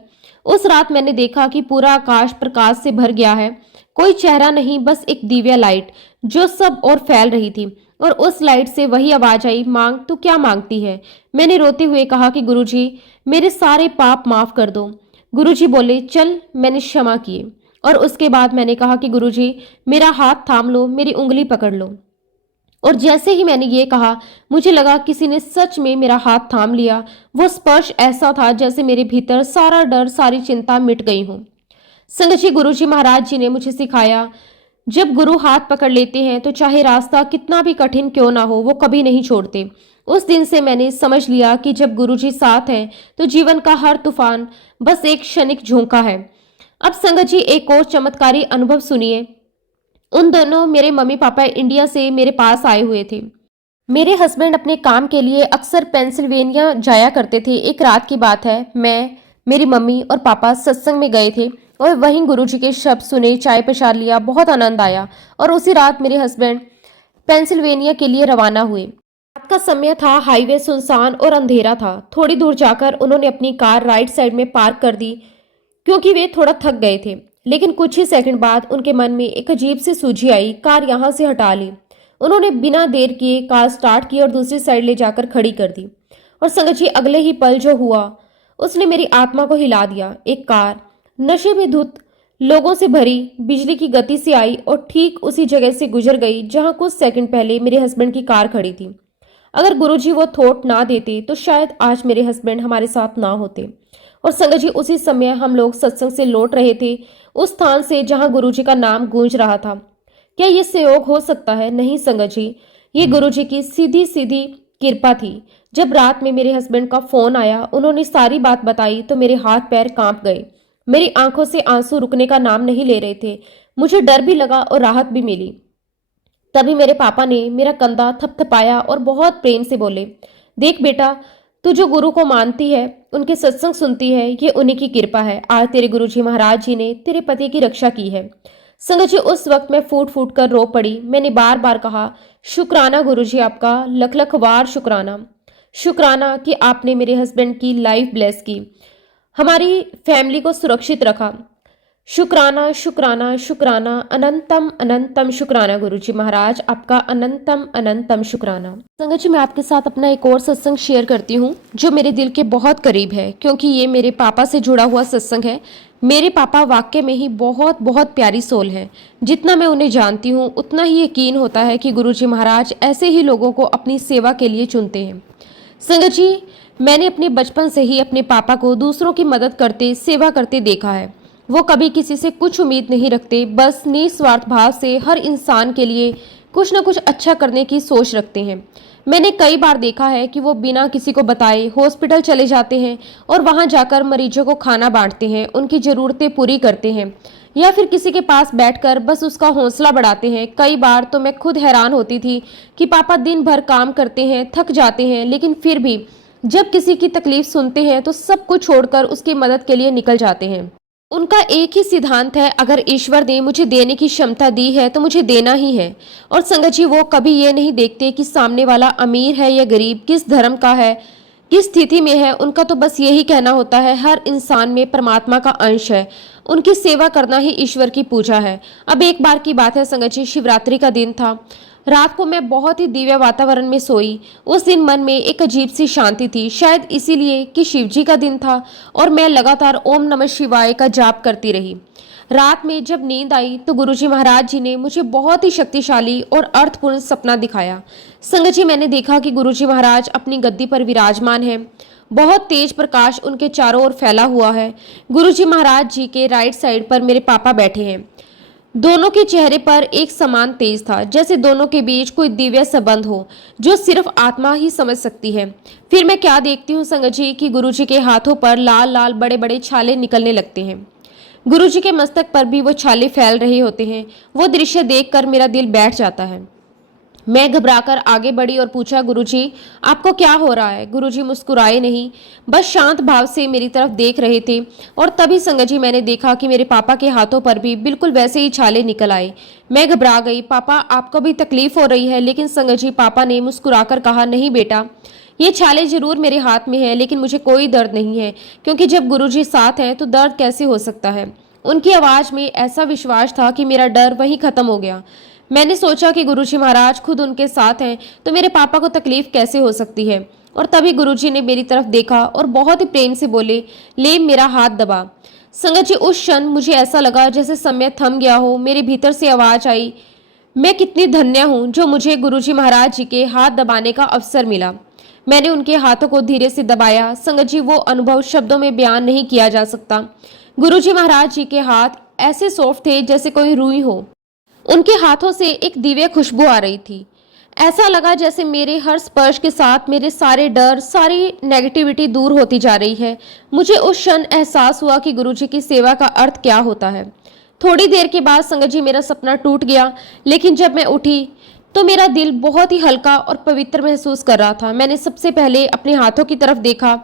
उस रात मैंने देखा कि पूरा आकाश प्रकाश से भर गया है। कोई चेहरा नहीं, बस एक दिव्या लाइट जो सब और फैल रही थी। और उस लाइट से वही आवाज आई, मांग, तू क्या मांगती है। मैंने रोते हुए कहा कि गुरुजी मेरे सारे पाप माफ कर दो। गुरुजी बोले, चल। मैंने क्षमा किए। और उसके बाद मैंने कहा कि गुरुजी मेरा हाथ थाम लो, मेरी उंगली पकड़ लो। और जैसे ही मैंने ये कहा, मुझे लगा किसी ने सच में मेरा हाथ थाम लिया। वो स्पर्श ऐसा था जैसे मेरे भीतर सारा डर, सारी चिंता मिट गई हो। संगत जी, गुरुजी महाराज जी ने मुझे सिखाया, जब गुरु हाथ पकड़ लेते हैं तो चाहे रास्ता कितना भी कठिन क्यों ना हो, वो कभी नहीं छोड़ते। उस दिन से मैंने समझ लिया कि जब गुरुजी साथ हैं तो जीवन का हर तूफान बस एक क्षणिक झोंका है। अब संगत जी, एक और चमत्कारी अनुभव सुनिए। उन दोनों मेरे मम्मी पापा इंडिया से मेरे पास आए हुए थे। मेरे हस्बैंड अपने काम के लिए अक्सर पेंसिल्वेनिया जाया करते थे। एक रात की बात है, मैं, मेरी मम्मी और पापा सत्संग में गए थे और वहीं गुरुजी के शब्द सुने, चाय प्रसाद लिया, बहुत आनंद आया। और उसी रात मेरे हस्बैंड पेंसिल्वेनिया के लिए रवाना हुए। रात का समय था, हाईवे सुनसान और अंधेरा था। थोड़ी दूर जाकर उन्होंने अपनी कार राइट साइड में पार्क कर दी, क्योंकि वे थोड़ा थक गए थे। लेकिन कुछ ही सेकंड बाद उनके मन में एक अजीब सी सूझी आई, कार यहाँ से हटा ली। उन्होंने बिना देर किए कार स्टार्ट की और दूसरी साइड ले जाकर खड़ी कर दी। और संगत जी, अगले ही पल जो हुआ उसने मेरी आत्मा को हिला दिया। एक कार नशे में धुत, लोगों से भरी, बिजली की गति से आई और ठीक उसी जगह से गुजर गई जहां कुछ सेकंड पहले मेरे हस्बैंड की कार खड़ी थी। अगर गुरुजी वो थोट ना देते तो शायद आज मेरे हस्बैंड हमारे साथ ना होते। और संगत जी, उसी समय हम लोग सत्संग से लौट रहे थे, उस स्थान से जहां गुरुजी का नाम गूंज रहा था। क्या ये संयोग हो सकता है? नहीं संगत जी, ये गुरुजी की सीधी सीधी कृपा थी। जब रात में मेरे हस्बैंड का फोन आया, उन्होंने सारी बात बताई तो मेरे हाथ पैर कांप गए। मेरी आंखों से आंसू रुकने का नाम नहीं ले रहे थे। मुझे डर भी लगा और राहत भी मिली। तभी मेरे पापा ने मेरा कंधा थपथपाया और बहुत प्रेम से बोले, देख बेटा, तू जो गुरु को मानती है, उनके सत्संग सुनती है, ये उन्हीं की कृपा है। आज तेरे गुरुजी महाराज जी ने तेरे पति की रक्षा की है। संगत जी, उस वक्त मैं फूट फूट कर रो पड़ी। मैंने बार बार कहा, शुक्राना गुरुजी, आपका लख लख वार शुक्राना। शुक्राना कि आपने मेरे हस्बैंड की लाइफ ब्लेस की, हमारी फैमिली को सुरक्षित रखा। शुक्राना शुक्राना शुक्राना, अनंतम अनंतम शुक्राना गुरुजी महाराज, आपका अनंतम अनंतम शुक्राना। संगत जी, मैं आपके साथ अपना एक और सत्संग शेयर करती हूँ जो मेरे दिल के बहुत करीब है, क्योंकि ये मेरे पापा से जुड़ा हुआ सत्संग है। मेरे पापा वाकई में ही बहुत बहुत प्यारी सोल है। जितना मैं उन्हें जानती हूँ उतना ही यकीन होता है कि गुरुजी महाराज ऐसे ही लोगों को अपनी सेवा के लिए चुनते हैं। संगत जी, मैंने अपने बचपन से ही अपने पापा को दूसरों की मदद करते, सेवा करते देखा है। वो कभी किसी से कुछ उम्मीद नहीं रखते, बस निस्वार्थ भाव से हर इंसान के लिए कुछ न कुछ अच्छा करने की सोच रखते हैं। मैंने कई बार देखा है कि वो बिना किसी को बताए हॉस्पिटल चले जाते हैं और वहां जाकर मरीजों को खाना बांटते हैं, उनकी ज़रूरतें पूरी करते हैं, या फिर किसी के पास बैठकर बस उसका हौसला बढ़ाते हैं। कई बार तो मैं खुद हैरान होती थी कि पापा दिन भर काम करते हैं, थक जाते हैं, लेकिन फिर भी जब किसी की तकलीफ सुनते हैं तो सब कुछ छोड़कर उसकी मदद के लिए निकल जाते हैं। उनका एक ही सिद्धांत है, अगर ईश्वर ने मुझे देने की क्षमता दी है तो मुझे देना ही है। और संगत जी, वो कभी ये नहीं देखते कि सामने वाला अमीर है या गरीब, किस धर्म का है, किस स्थिति में है। उनका तो बस यही कहना होता है, हर इंसान में परमात्मा का अंश है, उनकी सेवा करना ही ईश्वर की पूजा है। अब एक बार की बात है संगत जी, शिवरात्रि का दिन था। रात को मैं बहुत ही दिव्य वातावरण में सोई। उस दिन मन में एक अजीब सी शांति थी, शायद इसीलिए कि शिव जी का दिन था, और मैं लगातार ओम नमः शिवाय का जाप करती रही। रात में जब नींद आई तो गुरुजी महाराज जी ने मुझे बहुत ही शक्तिशाली और अर्थपूर्ण सपना दिखाया। संगत जी, मैंने देखा कि गुरुजी महाराज अपनी गद्दी पर विराजमान हैं। बहुत तेज प्रकाश उनके चारों ओर फैला हुआ है। गुरुजी महाराज जी के राइट साइड पर मेरे पापा बैठे हैं। दोनों के चेहरे पर एक समान तेज था, जैसे दोनों के बीच कोई दिव्य संबंध हो जो सिर्फ आत्मा ही समझ सकती है। फिर मैं क्या देखती हूँ संगत जी कि गुरुजी के हाथों पर लाल लाल बड़े बड़े छाले निकलने लगते हैं। गुरुजी के मस्तक पर भी वो छाले फैल रहे होते हैं। वो दृश्य देखकर मेरा दिल बैठ जाता है। मैं घबराकर आगे बढ़ी और पूछा, गुरुजी आपको क्या हो रहा है? गुरुजी मुस्कुराए नहीं, बस शांत भाव से मेरी तरफ देख रहे थे। और तभी संगत जी, मैंने देखा कि मेरे पापा के हाथों पर भी बिल्कुल वैसे ही छाले निकल आए। मैं घबरा गई, पापा आपको भी तकलीफ हो रही है? लेकिन संगत जी, पापा ने मुस्कुराकर कहा, नहीं बेटा, ये छाले जरूर मेरे हाथ में है, लेकिन मुझे कोई दर्द नहीं है, क्योंकि जब गुरुजी साथ हैं तो दर्द कैसे हो सकता है। उनकी आवाज में ऐसा विश्वास था कि मेरा डर वहीं खत्म हो गया। मैंने सोचा कि गुरुजी महाराज खुद उनके साथ हैं तो मेरे पापा को तकलीफ कैसे हो सकती है। और तभी गुरुजी ने मेरी तरफ देखा और बहुत ही प्रेम से बोले, ले मेरा हाथ दबा। संगत जी, उस क्षण मुझे ऐसा लगा जैसे समय थम गया हो। मेरे भीतर से आवाज आई, मैं कितनी धन्य हूँ जो मुझे गुरुजी महाराज जी के हाथ दबाने का अवसर मिला। मैंने उनके हाथों को धीरे से दबाया। संगत जी, वो अनुभव शब्दों में बयान नहीं किया जा सकता। गुरुजी महाराज जी के हाथ ऐसे सॉफ्ट थे जैसे कोई रुई हो। उनके हाथों से एक दिव्य खुशबू आ रही थी। ऐसा लगा जैसे मेरे हर स्पर्श के साथ मेरे सारे डर, सारी नेगेटिविटी दूर होती जा रही है। मुझे उस क्षण एहसास हुआ कि गुरुजी की सेवा का अर्थ क्या होता है। थोड़ी देर के बाद संगत जी, मेरा सपना टूट गया, लेकिन जब मैं उठी तो मेरा दिल बहुत ही हल्का और पवित्र महसूस कर रहा था। मैंने सबसे पहले अपने हाथों की तरफ देखा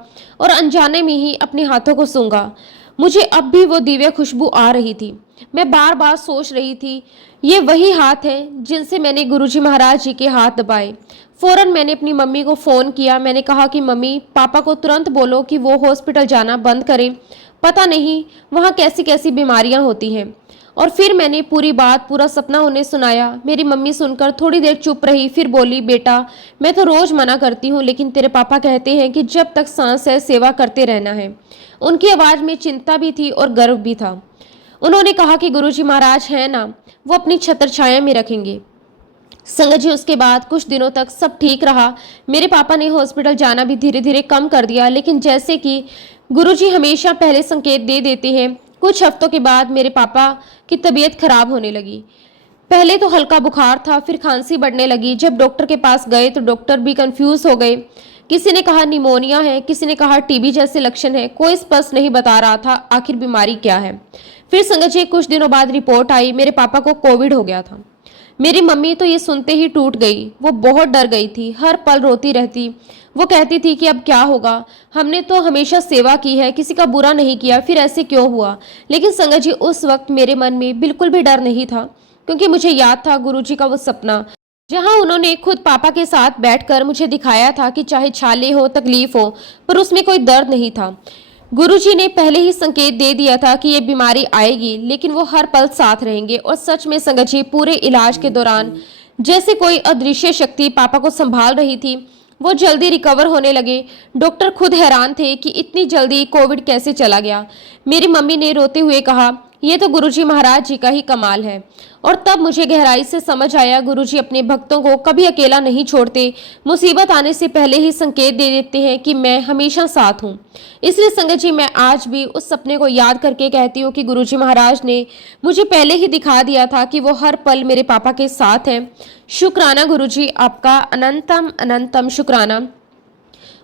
और अनजाने में ही अपने हाथों को सूंघा। मुझे अब भी वो दिव्य खुशबू आ रही थी। मैं बार बार सोच रही थी, ये वही हाथ हैं जिनसे मैंने गुरुजी महाराज जी के हाथ दबाए। फौरन मैंने अपनी मम्मी को फ़ोन किया। मैंने कहा कि मम्मी, पापा को तुरंत बोलो कि वो हॉस्पिटल जाना बंद करें, पता नहीं वहाँ कैसी कैसी बीमारियाँ होती हैं। और फिर मैंने पूरी बात, पूरा सपना उन्हें सुनाया। मेरी मम्मी सुनकर थोड़ी देर चुप रही, फिर बोली, बेटा मैं तो रोज़ मना करती हूँ, लेकिन तेरे पापा कहते हैं कि जब तक सांस है सेवा करते रहना है। उनकी आवाज़ में चिंता भी थी और गर्व भी था। उन्होंने कहा कि गुरुजी महाराज हैं ना, वो अपनी छत्र छाया में रखेंगे। संगत जी, उसके बाद कुछ दिनों तक सब ठीक रहा। मेरे पापा ने हॉस्पिटल जाना भी धीरे धीरे कम कर दिया, लेकिन जैसे कि गुरुजी हमेशा पहले संकेत दे देते हैं, कुछ हफ्तों के बाद मेरे पापा की तबीयत खराब होने लगी। पहले तो हल्का बुखार था, फिर खांसी बढ़ने लगी। जब डॉक्टर के पास गए तो डॉक्टर भी कंफ्यूज हो गए। किसी ने कहा निमोनिया है, किसी ने कहा टीबी जैसे लक्षण है। कोई स्पष्ट नहीं बता रहा था आखिर बीमारी क्या है। फिर संगत जी, कुछ दिनों बाद रिपोर्ट आई, मेरे पापा को कोविड हो गया था। मेरी मम्मी तो ये सुनते ही टूट गई। वो बहुत डर गई थी, हर पल रोती रहती। वो कहती थी कि अब क्या होगा, हमने तो हमेशा सेवा की है, किसी का बुरा नहीं किया, फिर ऐसे क्यों हुआ। लेकिन संगत जी, उस वक्त मेरे मन में बिल्कुल भी डर नहीं था, क्योंकि मुझे याद था गुरुजी का वो सपना, जहां उन्होंने खुद पापा के साथ बैठकर मुझे दिखाया था कि चाहे छाले हो, तकलीफ हो, पर उसमें कोई दर्द नहीं था। गुरुजी ने पहले ही संकेत दे दिया था कि ये बीमारी आएगी, लेकिन वो हर पल साथ रहेंगे। और सच में संगत जी, पूरे इलाज के दौरान जैसे कोई अदृश्य शक्ति पापा को संभाल रही थी। वो जल्दी रिकवर होने लगे। डॉक्टर खुद हैरान थे कि इतनी जल्दी कोविड कैसे चला गया। मेरी मम्मी ने रोते हुए कहा, ये तो गुरुजी महाराज जी का ही कमाल है। और तब मुझे गहराई से समझ आया, गुरुजी अपने भक्तों को कभी अकेला नहीं छोड़ते। मुसीबत आने से पहले ही संकेत दे देते हैं कि मैं हमेशा साथ हूँ। इसलिए संगत जी, मैं आज भी उस सपने को याद करके कहती हूँ कि गुरुजी महाराज ने मुझे पहले ही दिखा दिया था कि वो हर पल मेरे पापा के साथ हैं। शुक्राना गुरुजी, आपका अनंतम अनंतम शुक्राना।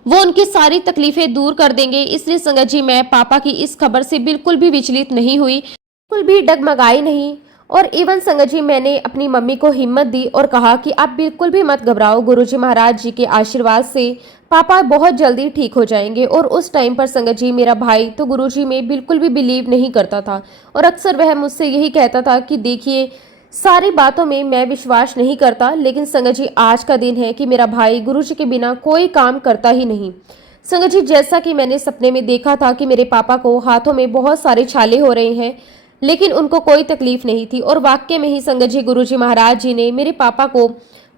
वो उनकी सारी तकलीफें दूर कर देंगे। इसलिए संगत जी, मैं पापा की इस खबर से बिल्कुल भी विचलित नहीं हुई, बिल्कुल भी डगमगाई नहीं। और इवन संगत जी, मैंने अपनी मम्मी को हिम्मत दी और कहा कि आप बिल्कुल भी मत घबराओ, गुरुजी महाराज जी के आशीर्वाद से पापा बहुत जल्दी ठीक हो जाएंगे। और उस टाइम पर संगत जी मेरा भाई तो गुरुजी में बिल्कुल भी बिलीव नहीं करता था और अक्सर वह मुझसे यही कहता था कि देखिए, सारी बातों में मैं विश्वास नहीं करता, लेकिन संगत जी आज का दिन है कि मेरा भाई गुरुजी के बिना कोई काम करता ही नहीं। संगत जी, जैसा कि मैंने सपने में देखा था कि मेरे पापा को हाथों में बहुत सारे छाले हो रहे हैं, लेकिन उनको कोई तकलीफ नहीं थी। और वाक्य में ही संगत जी गुरुजी महाराज जी ने मेरे पापा को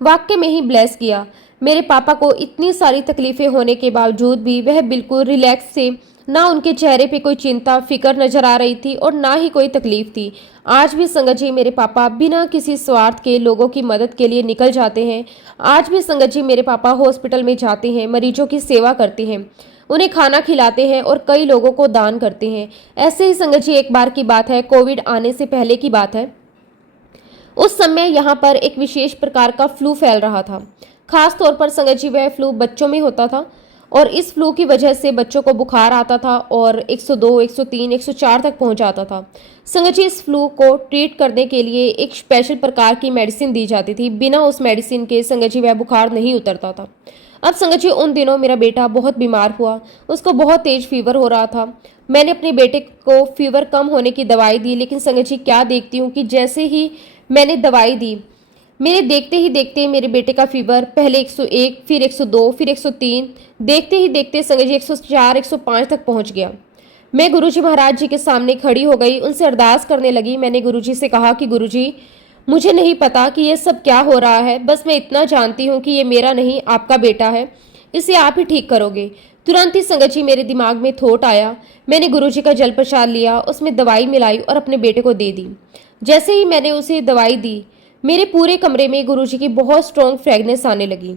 वाक्य में ही ब्लेस किया। मेरे पापा को इतनी सारी तकलीफें होने के बावजूद भी वह बिल्कुल रिलैक्स थे। ना उनके चेहरे पे कोई चिंता फिक्र नजर आ रही थी और ना ही कोई तकलीफ थी। आज भी संगत जी मेरे पापा बिना किसी स्वार्थ के लोगों की मदद के लिए निकल जाते हैं। आज भी संगत जी मेरे पापा हॉस्पिटल में जाते हैं, मरीजों की सेवा करते हैं, उन्हें खाना खिलाते हैं और कई लोगों को दान करते हैं। ऐसे ही संगत जी एक बार की बात है, कोविड आने से पहले की बात है। उस समय यहाँ पर एक विशेष प्रकार का फ्लू फैल रहा था। खास तौर पर संगत जी वह फ्लू बच्चों में होता था और इस फ्लू की वजह से बच्चों को बुखार आता था और 102, 103, 104 तक पहुंच जाता था। संगत जी इस फ्लू को ट्रीट करने के लिए एक स्पेशल प्रकार की मेडिसिन दी जाती थी। बिना उस मेडिसिन के संगत जी वह बुखार नहीं उतरता था। अब संगत जी उन दिनों मेरा बेटा बहुत बीमार हुआ, उसको बहुत तेज फीवर हो रहा था। मैंने अपने बेटे को फीवर कम होने की दवाई दी, लेकिन संगत जी क्या देखती हूँ कि जैसे ही मैंने दवाई दी, मेरे देखते ही देखते मेरे बेटे का फीवर पहले 101, फिर 102, फिर 103, देखते ही देखते संगत जी 104, 105 तक पहुंच गया। मैं गुरुजी महाराज जी के सामने खड़ी हो गई, उनसे अरदास करने लगी। मैंने गुरुजी से कहा कि गुरुजी, मुझे नहीं पता कि ये सब क्या हो रहा है, बस मैं इतना जानती हूँ कि ये मेरा नहीं आपका बेटा है, इसे आप ही ठीक करोगे। तुरंत ही संगत जी मेरे दिमाग में थॉट आया। मैंने गुरुजी का जल प्रसाद लिया, उसमें दवाई मिलाई और अपने बेटे को दे दी। जैसे ही मैंने उसे दवाई दी, मेरे पूरे कमरे में गुरुजी की बहुत स्ट्रॉन्ग फ्रेगनेंस आने लगी।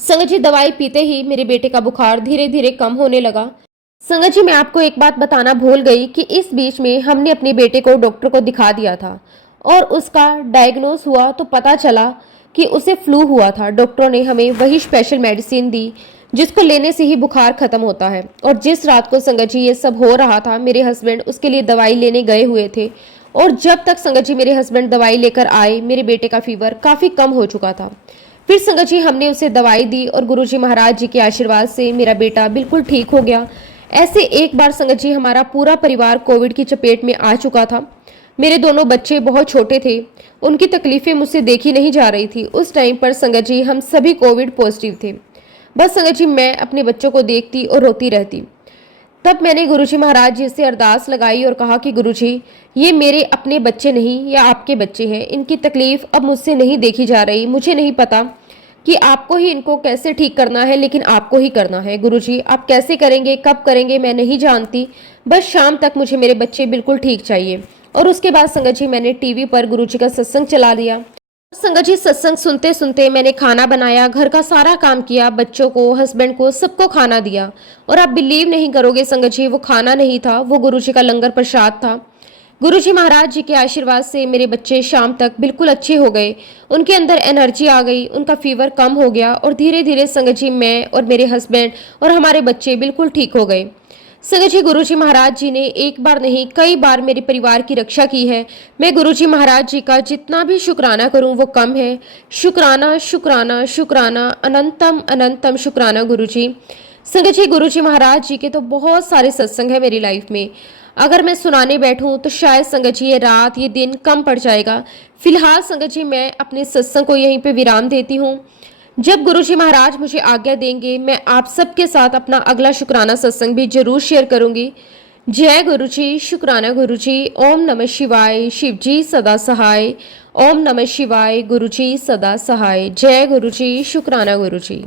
संगत जी दवाई पीते ही मेरे बेटे का बुखार धीरे धीरे कम होने लगा। संगत जी मैं आपको एक बात बताना भूल गई कि इस बीच में हमने अपने बेटे को डॉक्टर को दिखा दिया था और उसका डायग्नोस हुआ तो पता चला कि उसे फ्लू हुआ था। डॉक्टरों ने हमें वही स्पेशल मेडिसिन दी जिसको लेने से ही बुखार खत्म होता है। और जिस रात को संगत जी ये सब हो रहा था, मेरे हस्बैंड उसके लिए दवाई लेने गए हुए थे और जब तक संगत जी मेरे हस्बैंड दवाई लेकर आए, मेरे बेटे का फीवर काफ़ी कम हो चुका था। फिर संगत जी हमने उसे दवाई दी और गुरुजी महाराज जी के आशीर्वाद से मेरा बेटा बिल्कुल ठीक हो गया। ऐसे एक बार संगत जी हमारा पूरा परिवार कोविड की चपेट में आ चुका था। मेरे दोनों बच्चे बहुत छोटे थे, उनकी तकलीफें मुझसे देखी नहीं जा रही थी। उस टाइम पर संगत जी हम सभी कोविड पॉजिटिव थे। बस संगत जी मैं अपने बच्चों को देखती और रोती रहती। तब मैंने गुरुजी महाराज जी से अरदास लगाई और कहा कि गुरुजी, ये मेरे अपने बच्चे नहीं, या आपके बच्चे हैं, इनकी तकलीफ अब मुझसे नहीं देखी जा रही। मुझे नहीं पता कि आपको ही इनको कैसे ठीक करना है, लेकिन आपको ही करना है। गुरुजी आप कैसे करेंगे, कब करेंगे, मैं नहीं जानती, बस शाम तक मुझे मेरे बच्चे बिल्कुल ठीक चाहिए। और उसके बाद संगत जी मैंने टीवी पर गुरुजी का सत्संग चला दिया। संगत जी सत्संग सुनते सुनते मैंने खाना बनाया, घर का सारा काम किया, बच्चों को, हस्बैंड को, सबको खाना दिया। और आप बिलीव नहीं करोगे संगत जी, वो खाना नहीं था, वो गुरुजी का लंगर प्रसाद था। गुरुजी महाराज जी के आशीर्वाद से मेरे बच्चे शाम तक बिल्कुल अच्छे हो गए, उनके अंदर एनर्जी आ गई, उनका फीवर कम हो गया और धीरे धीरे संगत जी मैं और मेरे हस्बैंड और हमारे बच्चे बिल्कुल ठीक हो गए। संगत जी गुरुजी महाराज जी ने एक बार नहीं कई बार मेरे परिवार की रक्षा की है। मैं गुरुजी महाराज जी का जितना भी शुक्राना करूं वो कम है। शुक्राना शुक्राना शुक्राना, अनंतम अनंतम शुक्राना गुरुजी। संगत जी गुरुजी महाराज जी के तो बहुत सारे सत्संग है मेरी लाइफ में, अगर मैं सुनाने बैठूं तो शायद संगत जी ये रात ये दिन कम पड़ जाएगा। फिलहाल संगत जी मैं अपने सत्संग को यहीं पे विराम देती हूँ। जब गुरुजी महाराज मुझे आज्ञा देंगे, मैं आप सबके साथ अपना अगला शुक्राना सत्संग भी जरूर शेयर करूंगी। जय गुरुजी, शुक्राना गुरुजी। ओम नमः शिवाय, शिव जी सदा सहाय। ओम नमः शिवाय, गुरुजी सदा सहाय। जय गुरुजी, शुक्राना गुरुजी।